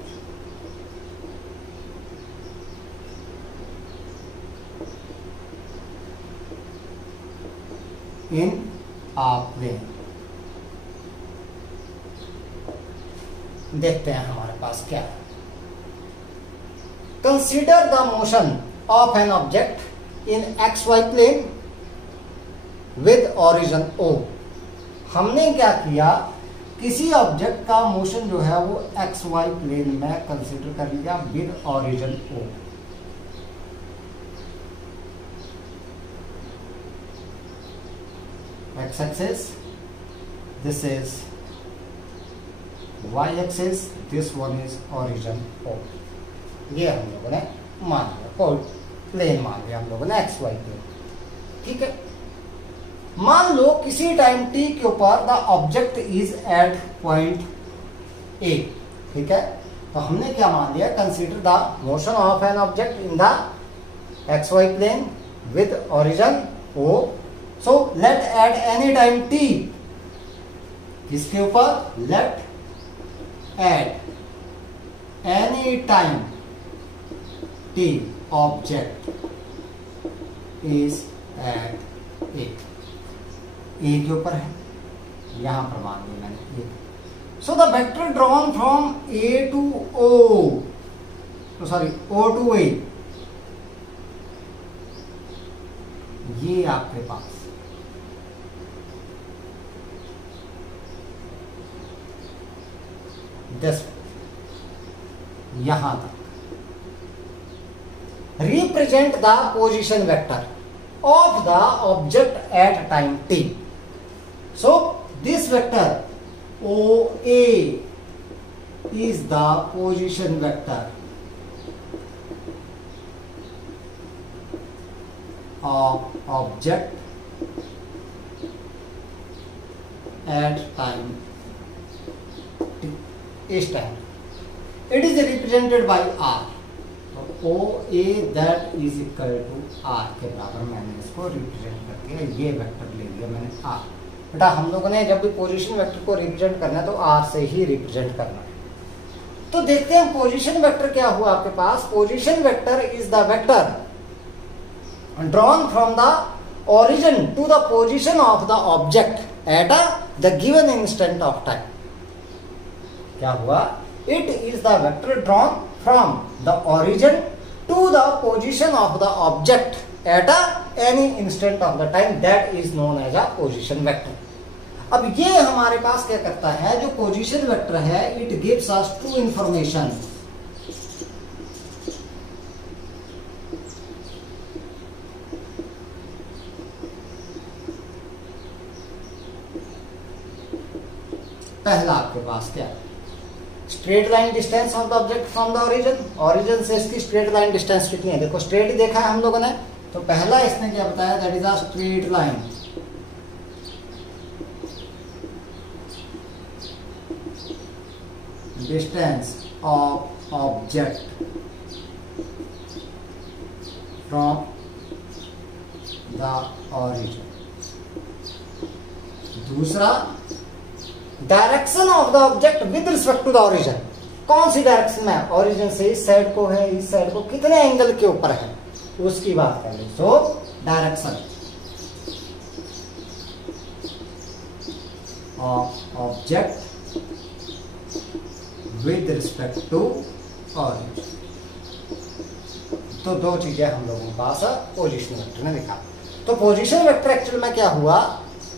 In a plane. देखते हैं हमारे पास क्या है। Consider the motion of an object in XY plane with origin O। हमने क्या किया, किसी ऑब्जेक्ट का मोशन जो है वो XY प्लेन में कंसीडर कर लिया with origin O। X axis, this is Y axis, this one is origin O। ये हम लोगों ने मान लिया, प्लेन मान लिया हम लोगों ने XY प्लेन, ठीक है। मान लो किसी टाइम t के ऊपर the object is at point A, ठीक है। तो हमने क्या मान लिया, consider the motion of an object in the XY plane with origin O। So let at any time t, इसके ऊपर let at any time t object is at a के ऊपर है, यहां पर मान लिया मैंने a. So the vector drawn from a to o, sorry o to a, ये आपके पास दस यहां तक represent the position vector of the object at time t. So this vector O a is the position vector of object at time t, इस time it is represented by r. तो o A that is equal to r के बराबर मैंने इसको रिप्रेजेंट करके ये वेक्टर ले लिया मैंने r। बेटा हम लोगों ने जब भी पोजीशन वेक्टर को रिप्रेजेंट करना है तो r से ही रिप्रेजेंट करना है। तो देखते हैं पोजीशन वेक्टर क्या हुआ आपके पास। Position vector is the vector drawn from the origin to the position of the object at the given instant of time. क्या हुआ? It is the vector drawn from the origin to the position of the object at any instant of the time, that is known as a position vector. अब ये हमारे पास क्या करता है, जो पोजीशन वेक्टर है, it gives us two information. पहला आपके पास क्या है, straight line distance of the object from the origin, origin से इसकी स्ट्रेट लाइन डिस्टेंस कितनी है, देखो स्ट्रेट देखा है हम लोगों ने, तो पहला इसने क्या बताया, that is a straight line distance of object from the origin. दूसरा, direction of the object with respect to the origin, कौन सी डायरेक्शन में, ओरिजिन से इस साइड को है, इस साइड को, कितने एंगल के ऊपर है, उसकी बात कर ले। So direction of object with respect to origin. तो दो चीजें हम लोगों के पास पोजीशन वेक्टर ने दिखा। तो पोजीशन वेक्टर एक्चुअल में क्या हुआ,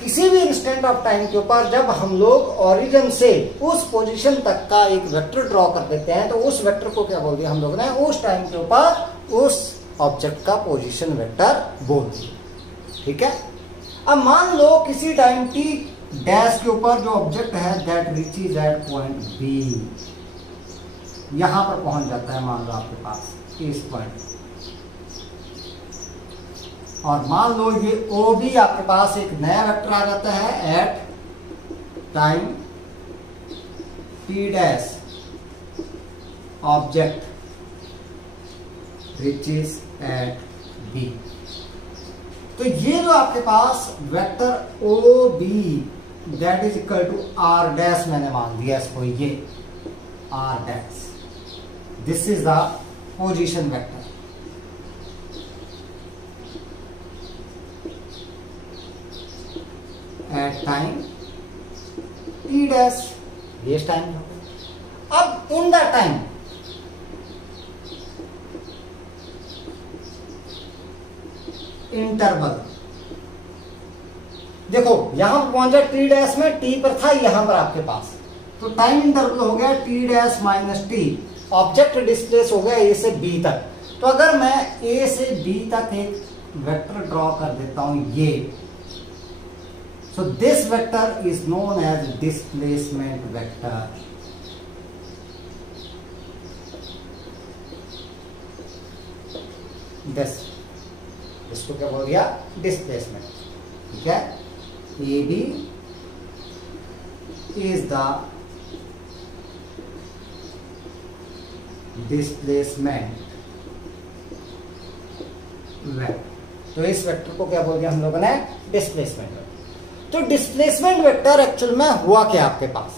किसी भी इंस्टेंट ऑफ टाइम के ऊपर जब हम लोग ओरिजिन से उस पोजीशन तक का एक वेक्टर ड्रॉ कर देते हैं, तो उस वेक्टर को क्या बोल दिया हम लोग ने, उस टाइम के ऊपर उस ऑब्जेक्ट का पोजीशन वेक्टर बोल दिया। ठीक है। अब मान लो किसी टाइम t डैश के ऊपर जो ऑब्जेक्ट है that reaches at point B, यहां पर पहुंच जाता है मान लो आपके पास इस पॉइंट, और मान लो ये OB आपके पास एक नया वेक्टर आ जाता है at time t dash, object reaches at B। तो ये जो आपके पास vector OB that is equal to R dash, मैंने मान दिया इसको ये R dash, this is the position vector at time t dash, ये टाइम। अब इन द टाइम इंटरवल, देखो यहां पर पहुंचा t डैश में, t पर था यहां पर आपके पास, तो टाइम इंटरवल हो गया t dash minus t, object displace हो गया a से b तक। तो अगर मैं a से b तक एक वेक्टर ड्रॉ कर देता हूं ये, so this vector is known as displacement vector। इसको क्या बोल दिया, डिस्प्लेसमेंट। ठीक है। AB is the displacement vector. तो इस वेक्टर को क्या बोल दिया हम लोगों ने, डिस्प्लेसमेंट वेक्टर। तो डिस्प्लेसमेंट वेक्टर एक्चुअल में हुआ क्या आपके पास,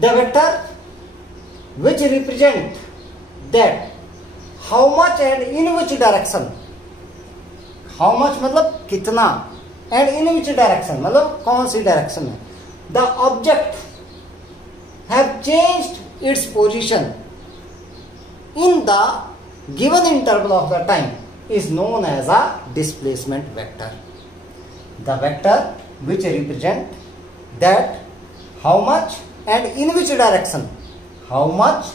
the vector which represent that how much and in which direction, how much मतलब कितना, and in which direction मतलब कौन सी डायरेक्शन में, the object have changed its position in the given interval of the time is known as a displacement vector. The vector which represent that how much and in which direction, how much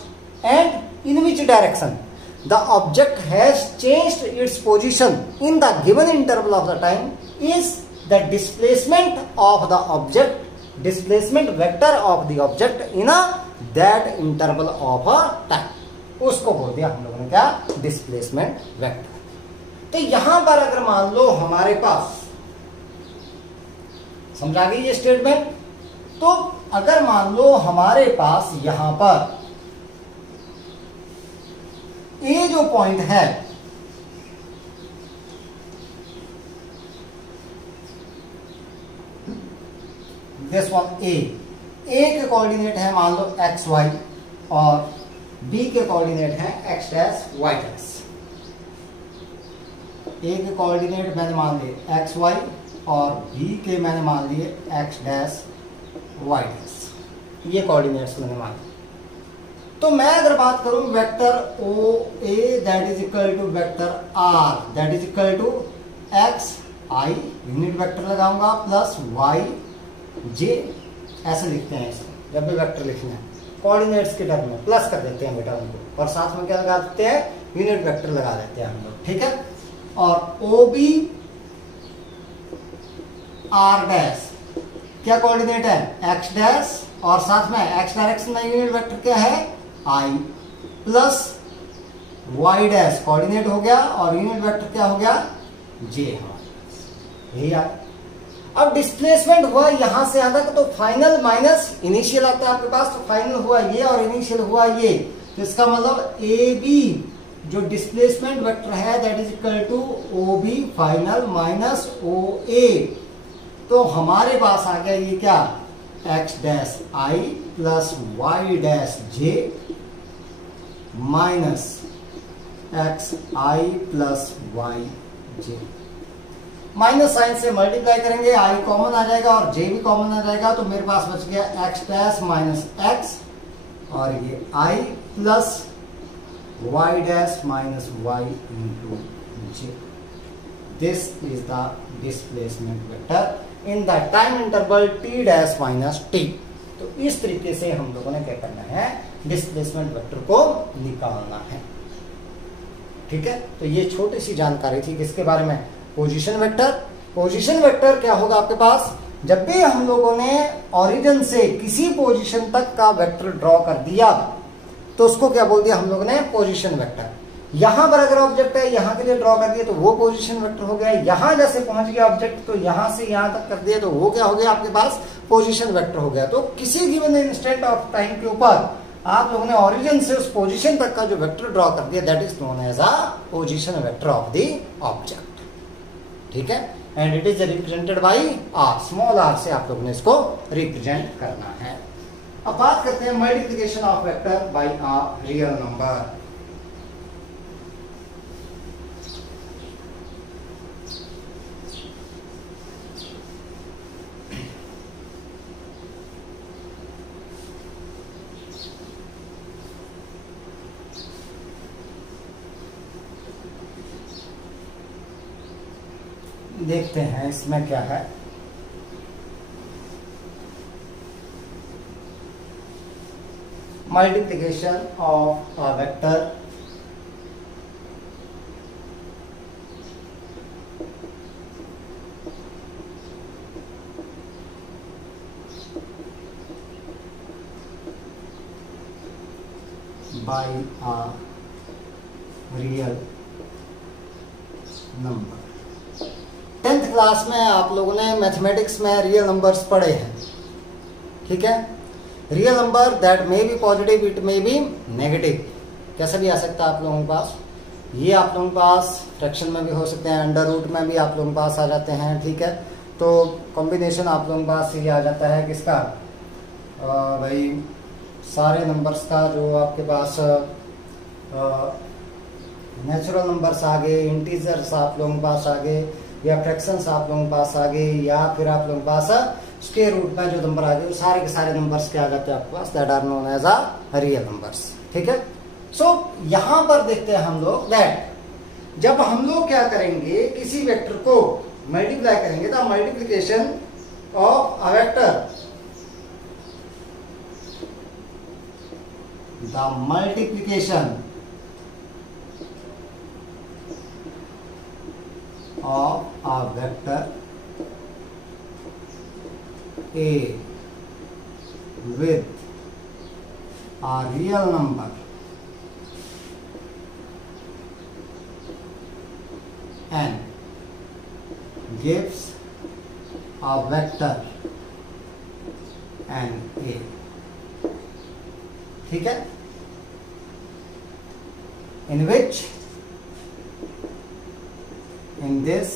and in which direction the object has changed its position in the given interval of the time is the displacement of the object, displacement vector of the object in a that interval of a time. उसको बोल दिया हम लोगों ने क्या, डिस्प्लेसमेंट वेक्टर। तो यहां पर अगर मान लो हमारे पास, समझा गई ये स्टेटमेंट, तो अगर मान लो हमारे पास यहां पर ए जो पॉइंट है, दिस वन ए के कोऑर्डिनेट है मान लो एक्स वाई और बी के कोऑर्डिनेट है एक्स डैश वाई डैश। ए के कोऑर्डिनेट मैंने मान लिए एक्स वाई और बी के मैंने मान लिए एक्स डैश वाई डैश, ये कोऑर्डिनेट्स मैंने मान लिए। तो मैं अगर बात करूं vector O A that is equal to vector R that is equal to X I, unit vector लगाऊंगा, प्लस वाई जे, ऐसे लिखते हैं इसको। जब भी वेक्टर लिखना है कोऑर्डिनेट्स के टर्म में प्लस कर देते हैं बेटा उनको, और साथ में क्या लगा देते हैं, यूनिट वेक्टर लगा देते हैं हम लोग, ठीक है। और ओ बी आर डैश क्या कोऑर्डिनेट है, एक्स डैश, और साथ में एक्स डायरेक्शन में यूनिट वेक्टर क्या है, आई, प्लस वाई डैश कोऑर्डिनेट हो गया और यूनिट वेक्टर क्या हो गया, जे हमारे, यही आ। अब डिस्प्लेसमेंट हुआ यहां से यहां तक, तो फाइनल माइनस इनिशियल आता है आपके पास, तो फाइनल हुआ ये और इनिशियल हुआ ये, तो इसका मतलब ए बी जो डिस्प्लेसमेंट वेक्टर है that is equal to o b final minus o a. तो हमारे पास आ गया ये क्या, x dash i plus y dash j minus x I plus Y j. Minus sign से मल्टीप्लाई करेंगे, आई कॉमन आ जाएगा और जे भी कॉमन आ जाएगा, तो मेरे पास बच गया एक्स डैश माइनस एक्स और ये i plus y dash minus y into j. This is the displacement vector in the time interval t dash minus t. तो इस तरीके से हम लोगों ने क्या करना है, डिस्प्लेसमेंट वेक्टर को निकालना है, ठीक है। तो ये छोटी सी जानकारी थी किसके बारे में, पोजीशन वेक्टर। पोजीशन वेक्टर क्या होगा आपके पास, जब भी हम लोगों ने ओरिजिन से किसी पोजीशन तक का वेक्टर ड्रॉ कर दिया तो उसको क्या बोल दिया हम लोगों ने, पोजीशन वेक्टर। यहां पर अगर ऑब्जेक्ट है यहां के लिए ड्रॉ कर दिया तो वो पोजीशन वेक्टर हो गया, यहां जैसे पहुंच गया ऑब्जेक्ट तो यहां से यहां तक कर दिया तो वो क्या हो गया आपके पास, पोजीशन वेक्टर हो गया। तो किसी गिवन इंस्टेंट ऑफ टाइम के ऊपर आप लोगों ने ओरिजिन से उस पोजीशन तक का जो वेक्टर ड्रॉ कर दिया that is known as a position vector of the object, ठीक है। And it is represented by R, small R से आप लोगों ने इसको रिप्रेजेंट करना है। अब बात करते हैं multiplication of vector by a real number. देखते हैं इसमें क्या है, multiplication of a vector by a real number. 10th class में आप लोगों ने मैथमेटिक्स में रियल नंबर्स पढ़े हैं, ठीक है। Real number that may be positive it may be negative, कैसा भी आ सकता है आप लोगों के पास। ये आप लोगों के पास फ्रैक्शन में भी हो सकते हैं, अंडर रूट में भी आप लोगों के पास आ जाते हैं, ठीक है। तो कॉम्बिनेशन आप लोगों के पास ये आ जाता है किसका, भाई सारे नंबर्स का जो आपके पास नेचुरल नंबर्स आ गए, इंटीजर्स आप लोगों के पास आ गए, या फ्रैक्शंस आप लोगों के पास आ गए, या फिर आप लोगों के पास स्क्वायर रूट में जो नंबर आ गए, वो सारे के सारे नंबर्स क्या आ जाते हैं आपके पास, that are known as a real numbers. ठीक है। सो यहां पर देखते हैं हम लोग दैट जब हम लोग क्या करेंगे, किसी वेक्टर को मल्टीप्लाई करेंगे, the multiplication of a vector, the multiplication of a vector A with a real number n gives a vector n A। ठीक है, in which in this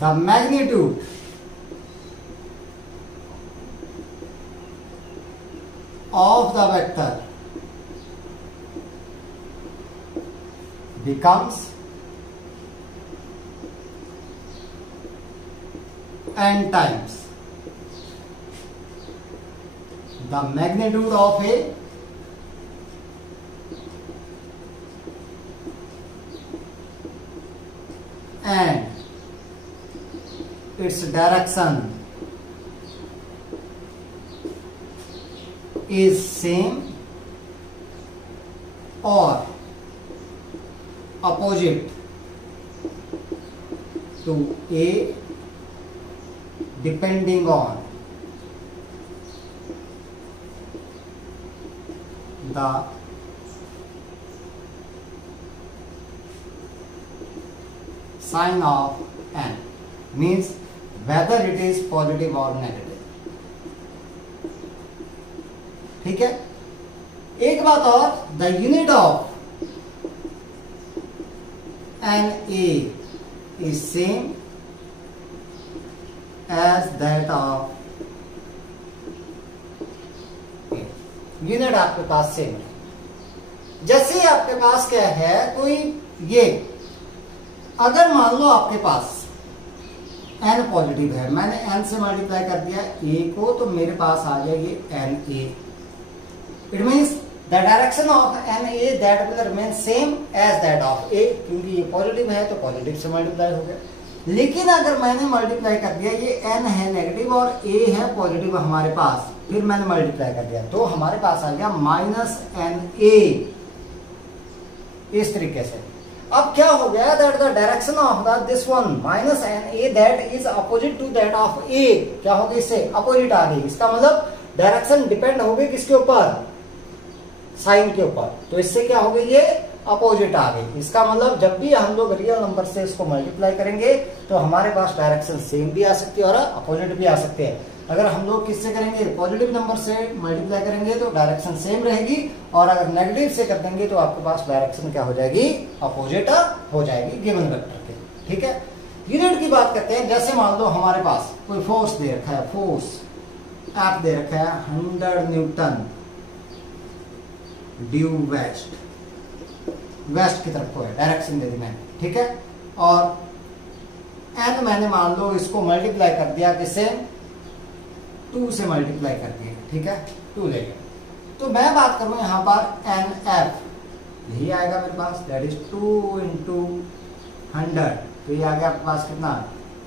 the magnitude of the vector becomes n times the magnitude of A and its direction is same or opposite to A depending on the sign of n, means whether it is positive or negative। ठीक है। एक बात और, the unit of n a is same as that of, unit आपके पास सेम है। जैसे आपके पास क्या है, कोई ये अगर मान लो आपके पास n पॉजिटिव है, मैंने n से मल्टीप्लाई कर दिया a को, तो मेरे पास आ गया ये n a। It means the direction of n a that will remain same as that of a, क्योंकि ये पॉजिटिव है तो पॉजिटिव से मल्टीप्लाई हो गया। लेकिन अगर मैंने मल्टीप्लाई कर दिया, ये n है नेगेटिव और a है पॉजिटिव हमारे पास, फिर मैंने मल्टीप्लाई कर दिया तो हमारे पास आ गया -na। इस तरीके से अब क्या हो गया, that the direction of the this one -na that is opposite to that of a, क्या हो गया, इससे अपोजिट आ गई। इसका मतलब डायरेक्शन डिपेंड हो गई किसके ऊपर, साइन के ऊपर, तो इससे क्या हो गई, ये अपोजिट आ गई। इसका मतलब जब भी हम लोग रियल नंबर से इसको मल्टीप्लाई करेंगे तो हमारे पास डायरेक्शन सेम भी आ सकती है और अपोजिट भी आ सकते हैं। अगर हम लोग किससे करेंगे, पॉजिटिव नंबर से मल्टीप्लाई करेंगे तो डायरेक्शन सेम रहेगी, और अगर नेगेटिव से कर देंगे तो आपके पास डायरेक्शन क्या हो जाएगी, अपोजिट हो जाएगी गिवन वेक्टर के। ठीक है। यूनिट की बात करते हैं। जैसे मान लो हमारे पास कोई फोर्स दे रखा है, फोर्स F दे रखा है 100 न्यूटन ड्यू वेस्ट, वेस्ट की तरफ को है, डायरेक्शन दे दी मैंने। ठीक है। और n मैंने मान लो इसको मल्टीप्लाई कर दिया, किससे, 2 से मल्टीप्लाई कर दिया। ठीक है, 2 ले गया, तो मैं बात करूं यहां पर NF, यही आएगा मेरे पास, दैट इज 2 into 100, तो ये आ गया आपके पास कितना,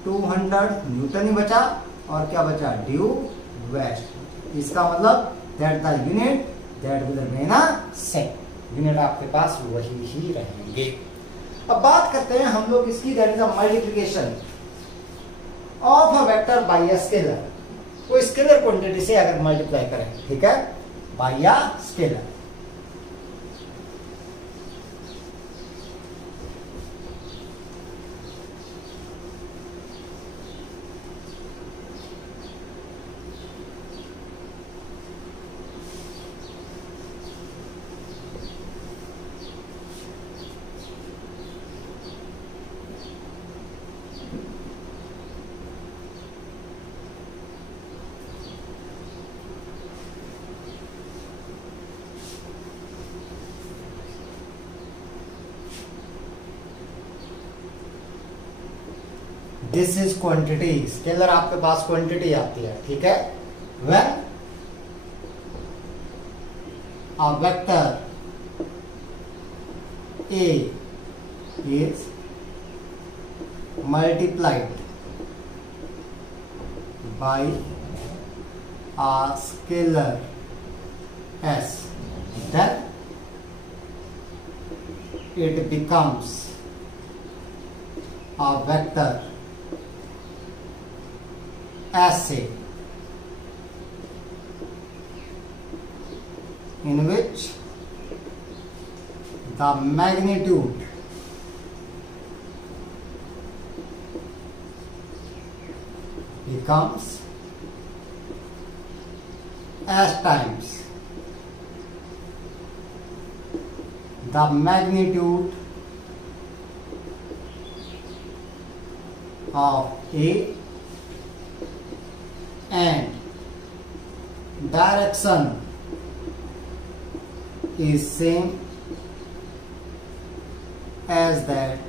200 न्यूटन ही बचा, और क्या बचा, ड्यू वेस्ट। इसका मतलब that the unit that will remain same, unit आपके पास वही ही रहेंगे। अब बात करते हैं हम लोग इसकी, that is the multiplication of a vector by a scalar. कोई स्केलर क्वांटिटी से अगर मल्टीप्लाई करें, ठीक है, by a scalar. This is quantity, scalar आपके पास क्वांटिटी आती है, ठीक है। When a vector A is multiplied by a scalar S, then it becomes a vector SA in which the magnitude becomes S times the magnitude of A and direction is same as that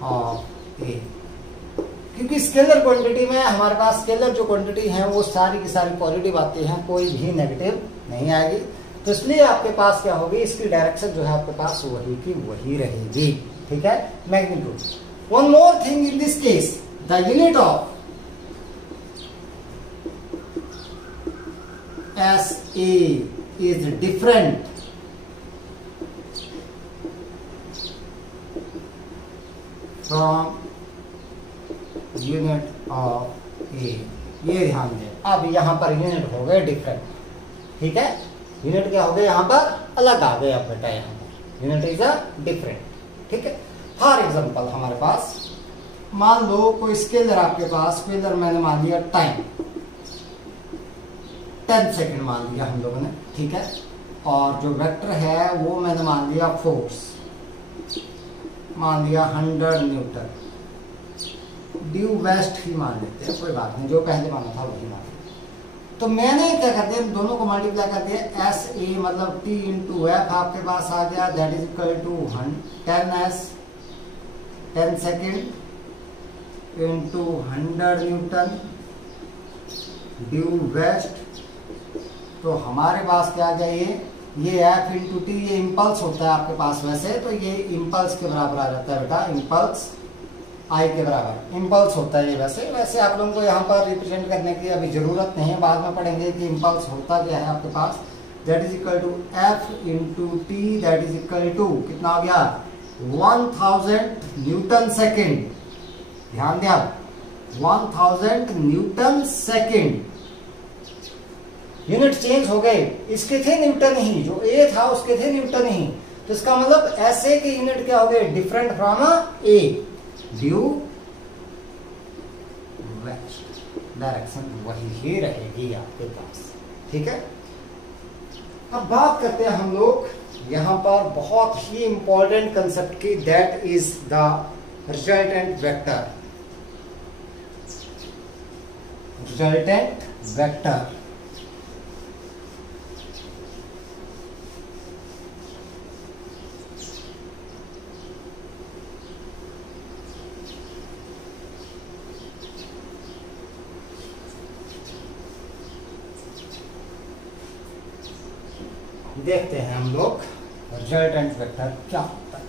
of A, क्योंकि स्केलर क्वांटिटी में हमारे पास स्केलर जो क्वांटिटी है वो सारी की सारी पॉजिटिव आती हैं, कोई भी नेगेटिव नहीं आएगी। तो इसलिए आपके पास क्या होगी, इसकी डायरेक्शन जो है आपके पास वही की वही रहेगी, ठीक है, magnitude. One more thing in this case, the unit of SA is different from unit of A, ये ध्यान दें। अब यहाँ पर यूनिट हो गए डिफरेंट, ठीक है, यूनिट क्या हो गए यहाँ पर अलग आ गए। अब बेटा यहाँ per unit is a different, ठीक है। फॉर एग्जांपल हमारे पास मान लो कोई स्केलर आपके पास, स्केलर मैंने मान लिया टाइम 10 सेकेंड मान लिया हम लोगों ने, ठीक है, और जो वेक्टर है वो मैंने मान लिया फोर्स, मान लिया 100 न्यूटन, ड्यू वेस्ट ही मान लेते हैं, कोई बात नहीं, जो पहले माना था वही मान। तो मैंने क्या कर दिया, दोनों को मल्टीप्लाई कर दिया, एस ए मतलब टी इंटू एफ आपके पास आ गया, that is equal to 10s 10 second into 100 newton due west. तो हमारे पास क्या आ गया, ये एफ इंटू टी, ये इम्पल्स होता है आपके पास वैसे, तो ये इम्पल्स के बराबर आ जाता है बेटा, इम्पल्स आई के बराबर इम्पल्स होता है ये। वैसे आप लोगों को यहाँ पर रिप्रेजेंट करने की अभी जरूरत नहीं है, बाद में पढ़ेंगे कि इम्पल्स होता क्या है आपके पास। That is equal to f into t, that is equal to कितना हो गया 1000 न्यूटन सेकेंड, ध्यान दिया 1000 न्यूटन सेकेंड। यूनिट चेंज हो गए, इसके थे न्यूटन ही, जो ए था उसके थे न्यूटन ही, तो इसका मतलब ऐसे के यूनिट क्या हो गए, different from A, due west, direction वही ही रहेगी आपके पास, ठीक है। अब बात करते हैं हम लोग यहाँ पर बहुत ही इंपॉर्टेंट कंसेप्ट की, that is the resultant vector. Resultant vector देखते हैं हम लोग रिजल्टेंट वेक्टर क्या होता है।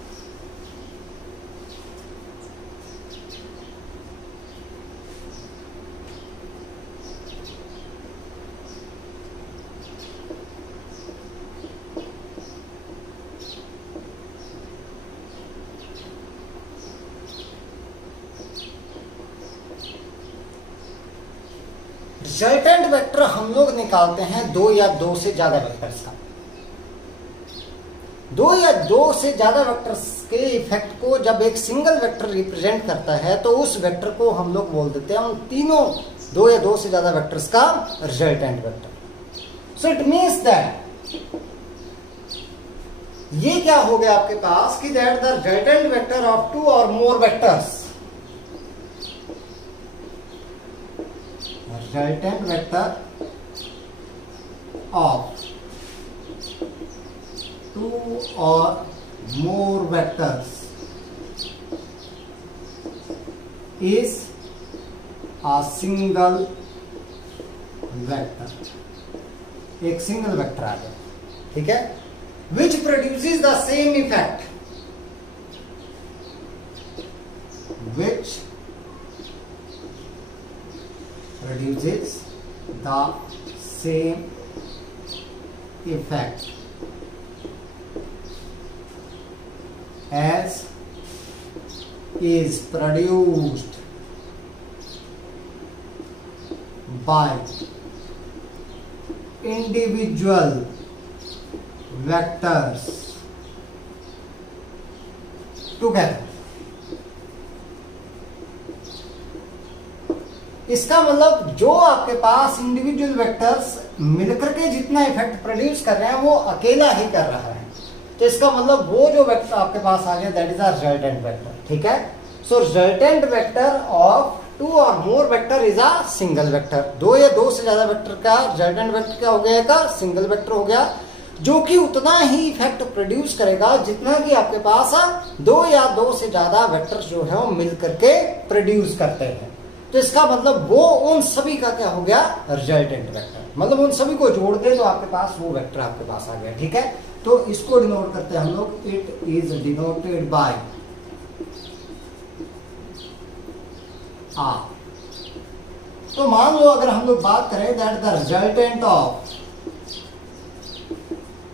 रिजल्टेंट वेक्टर हम लोग निकालते हैं दो या दो से ज्यादा वेक्टर्स का। दो या दो से ज्यादा वेक्टर्स के इफेक्ट को जब एक सिंगल वेक्टर रिप्रेजेंट करता है तो उस वेक्टर को हम लोग बोल देते हैं उन तीनों दो या दो से ज्यादा वेक्टर्स का resultant vector. So it means that ये क्या हो गया आपके पास कि that the resultant vector of two or more vectors, resultant vector of two or more vectors is a single vector, एक सिंगल वेक्टर आ गया, ठीक है, which produces the same effect, which produces the same effect as is produced by individual vectors together. इसका मतलब जो आपके पास इंडिविजुअल वेक्टर्स मिलकर के जितना इफेक्ट प्रोड्यूस कर रहे हैं वो अकेला ही कर रहा है, तो इसका मतलब वो जो वेक्टर आपके पास आ गया that is a resultant vector, ठीक है। So resultant vector of two or more vector is a single vector, दो या दो से ज्यादा वेक्टर का रिजल्टेंट वेक्टर क्या हो गया, का सिंगल वेक्टर हो गया, जो कि उतना ही इफेक्ट प्रोड्यूस करेगा जितना कि आपके पास दो या दो से ज्यादा वेक्टर्स जो है वो मिल करके प्रोड्यूस करते हैं। तो इसका मतलब वो उन सभी का क्या हो गया, रिजल्टेंट वेक्टर, मतलब उन सभी को जोड़ दे तो आपके पास वो वेक्टर आपके पास आ गया, ठीक है। तो इसको डिनोट करते हैं हम लोग, it is denoted by R. तो मान लो अगर हम लोग बात करें that the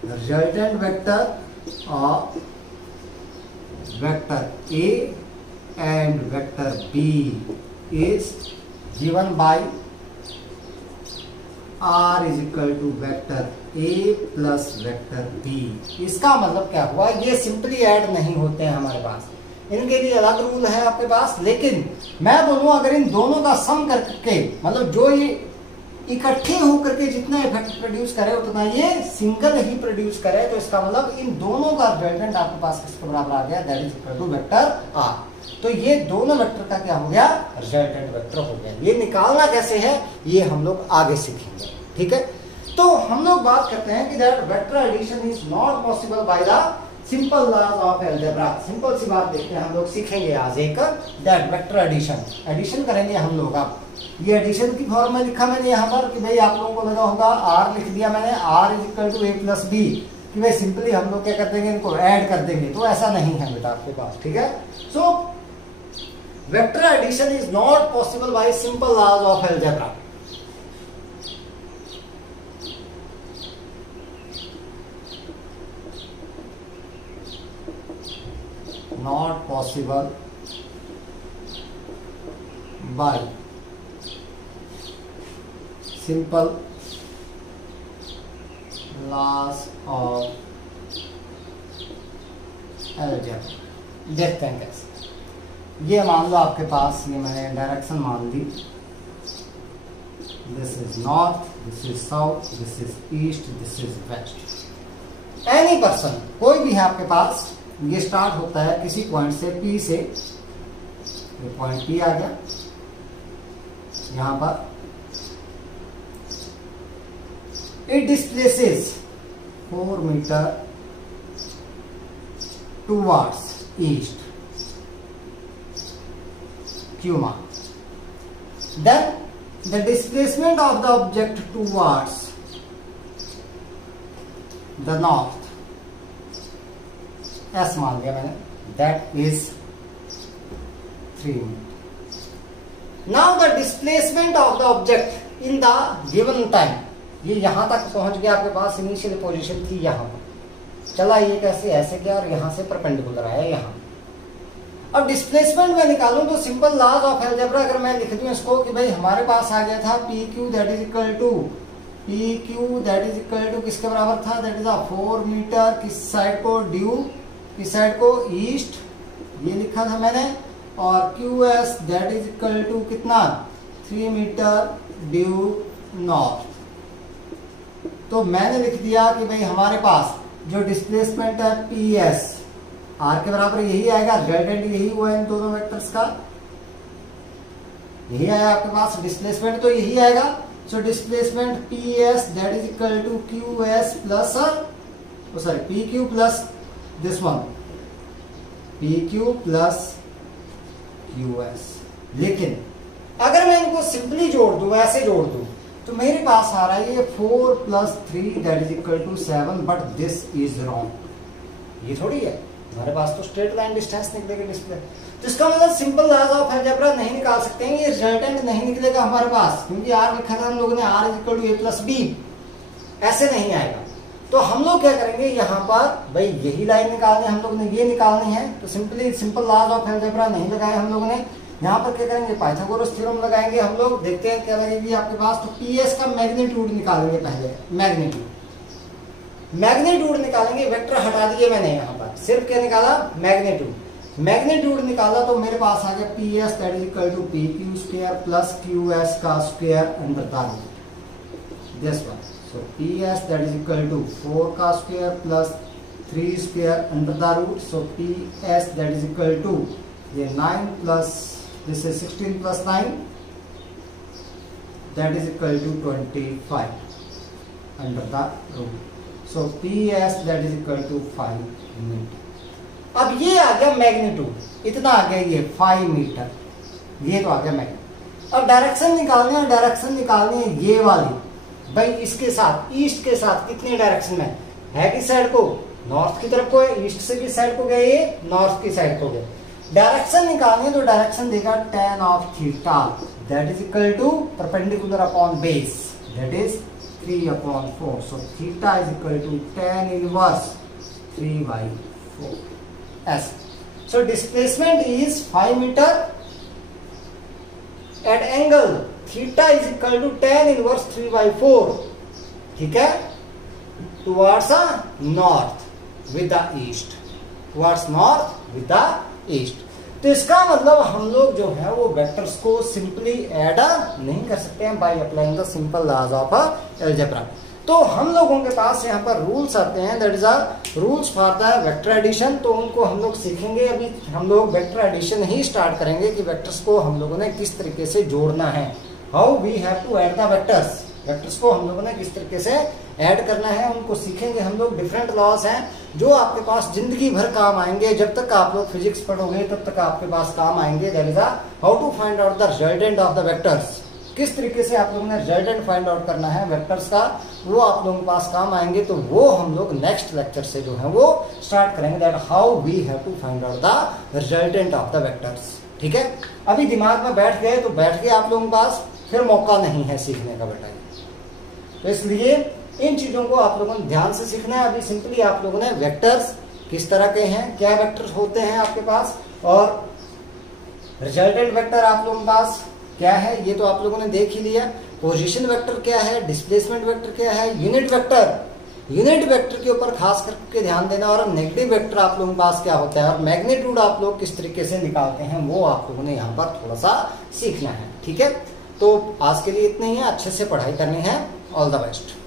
resultant vector of vector A and vector B is given by R is equal to vector A plus vector B। इसका मतलब क्या हुआ, ये सिंपली ऐड नहीं होते हैं हमारे पास, इनके लिए अलग रूल है आपके पास, लेकिन मैं बोलूं अगर इन दोनों का सम करके मतलब जो ये इकट्ठे होकर के जितना इफेक्ट प्रोड्यूस करे उतना ये सिंगल ही प्रोड्यूस करे, तो इसका मतलब इन दोनों का रिजल्टेंट आपके पास किसके बराबर आ गया, that is equal to vector R। तो ये दोनों वेक्टर का क्या हो गया, रिजल्टेंट वेक्टर हो गया। ये निकालना कैसे है ये हम लोग आगे सीखेंगे, ठीक है। तो हम लोग बात करते हैं कि that vector addition is not possible by the simple laws of algebra. Simple सी बात देखते हैं, हम लोग सीखेंगे आज एक दैट वेक्टर एडिशन करेंगे हम लोग। अब ये एडिशन की फॉर्म में लिखा मैंने यहाँ पर कि भाई आप लोगों को लगा होगा R लिख दिया मैंने, R is equal to A plus B, कि भाई सिंपली हम लोग क्या कर देंगे, इनको ऐड कर देंगे, तो ऐसा नहीं है बेटा आपके पास, ठीक है। So vector addition is not possible by simple laws of algebra. Not possible by simple laws of algebra। देखते हैं कैसे। ये मान लो आपके पास, ये मैंने डायरेक्शन मान दी, this is north, this is south, this is east, this is west. Any person, कोई भी है आपके पास, ये स्टार्ट होता है किसी पॉइंट से P से, ये पॉइंट P आ गया, यहां पर it displaces 4 metre towards east, Q mark, then the displacement of the object towards the north, S मान लिया मैंने, that is 3 metre. Now the displacement of the object in the given time, ये यहां तक पहुंच गया आपके पास, इनिशियल पोजीशन थी यहां पर, चला ये कैसे ऐसे गया और यहां से परपेंडिकुलर आया यहां। अब डिस्प्लेसमेंट में निकालूं तो सिंपल लॉज ऑफ अलजेब्रा अगर मैं लिख दूं इसको कि भाई हमारे पास आ गया था PQ that is equal to PQ that is equal to किसके बराबर था, दैट इज 4 मीटर, किस साइड को, ड्यू, किस साइड को, ईस्ट, ये लिखा था मैंने, और QS that is equal to कितना, 3 मीटर ड्यू नॉर्थ। तो मैंने लिख दिया कि भाई हमारे पास जो डिस्प्लेसमेंट है PS R के बराबर यही आएगा, रिजल्टेंट यही हुआ इन दोनों वेक्टर्स का, यही आया आपके पास, डिस्प्लेसमेंट तो यही आएगा। So displacement PS that is equal to QS plus sorry PQ plus this one, PQ plus QS, लेकिन अगर मैं इनको सिंपली जोड़ दूं, ऐसे जोड़ दूं, तो मेरे पास आ रहा है ये 4 + 3 that is equal to 7, but this is wrong. ये थोड़ी है, हमारे पास तो स्ट्रेट लाइन डिस्टेंस निकलेगा डिस्प्ले, तो इसका मतलब सिंपल लॉज ऑफ अलजेब्रा नहीं निकाल सकते हैं, ये रिजल्टेंट नहीं निकलेगा हमारे पास, क्योंकि आर लिखा था हम लोगों ने r = a + b, ऐसे नहीं आएगा। तो हम लोग क्या करेंगे, यहाँ पर भाई यही लाइन निकालनी है हम लोग ने, ये निकालनी है, तो सिंपल लॉज ऑफ अलजेब्रा नहीं लगाए हम लोगों ने। यहाँ पर क्या करेंगे, पाइथागोरस थ्योरम लगाएंगे हम लोग, देखते हैं क्या लगेगी आपके पास। तो PS का मैग्नीट्यूड निकालेंगे पहले, मैग्नीट्यूड निकालेंगे, वेक्टर हटा दिए मैंने, यहाँ पर सिर्फ क्या निकाला, मैग्नीट्यूड निकाला, तो मेरे पास आ गया PS that is equal to PQ² + QS² under the root this one. So PS that is equal to 4² + 3² under the root. So PS that is equal to the 9 plus this is 16 plus 9 that is equal to 25 under the root. So PS that is equal to 5 metre. अब ये आ गया मैग्नीट्यूड, इतना आ गया ये 5 मीटर, ये तो आ गया मैग्नीट्यूड। अब डायरेक्शन निकालनी है ये वाली, भाई इसके साथ, ईस्ट के साथ कितने डायरेक्शन में है, किस साइड को, नॉर्थ की तरफ को है, ईस्ट से किस साइड को गया, ये नॉर्थ की साइड को गया। डायरेक्शन निकालनी है तो डायरेक्शन देगा tan of theta that is equal to perpendicular upon base that is 3/4। So theta is equal to tan inverse 3/4 ऐसे। So displacement is 5 metre at angle theta is equal to tan inverse 3/4, ठीक है, towards north with the east, towards north with the east. तो इसका मतलब हम लोग जो है वो वेक्टर्स को सिंपली ऐड नहीं कर सकते हैं by applying the simple laws of algebra. तो हम लोगों के पास यहाँ पर रूल्स आते हैं, that is rules for the vector addition, तो उनको हम लोग सीखेंगे। अभी हम लोग वेक्टर एडिशन ही स्टार्ट करेंगे कि वेक्टर्स को हम लोगों ने किस तरीके से जोड़ना है, how we have to add the vectors, vectors को हम लोगों ने किस तरीके से ऐड करना है, उनको सीखेंगे हम लोग। डिफरेंट लॉज हैं जो आपके पास जिंदगी भर काम आएंगे, जब तक आप लोग फिजिक्स पढ़ोगे तब तक आपके पास काम आएंगे। That is how to find out the resultant of the vectors, किस तरीके से आप लोगों ने रिजल्टेंट फाइंड आउट करना है वेक्टर्स का, वो आप लोगों के पास काम आएंगे। तो वो हम लोग नेक्स्ट लेक्चर से जो है वो स्टार्ट करेंगे, that how we have to find out the resultant of the vectors, ठीक है। अभी दिमाग में बैठ गए तो बैठ गए आप लोगों के पास, फिर मौका नहीं है सीखने का बेटा। तो इसलिए इन चीजों को आप लोगों ने ध्यान से सीखना है। अभी सिंपली आप लोगों ने वेक्टर्स किस तरह के हैं, क्या वेक्टर्स होते हैं आपके पास, और रिजल्टेंट वेक्टर आप लोगों के पास क्या है, ये तो आप लोगों ने देख ही लिया। पोजीशन वेक्टर क्या है, डिस्प्लेसमेंट वेक्टर क्या है, यूनिट वेक्टर के ऊपर खास करके ध्यान देना, और नेगेटिव वेक्टर आप लोगों के पास क्या होता है, और मैग्नीट्यूड आप लोग किस तरीके से निकालते हैं, वो आप लोगों ने यहाँ पर थोड़ा सा सीखना है, ठीक है। तो आज के लिए इतना ही है, अच्छे से पढ़ाई करनी है। All the best.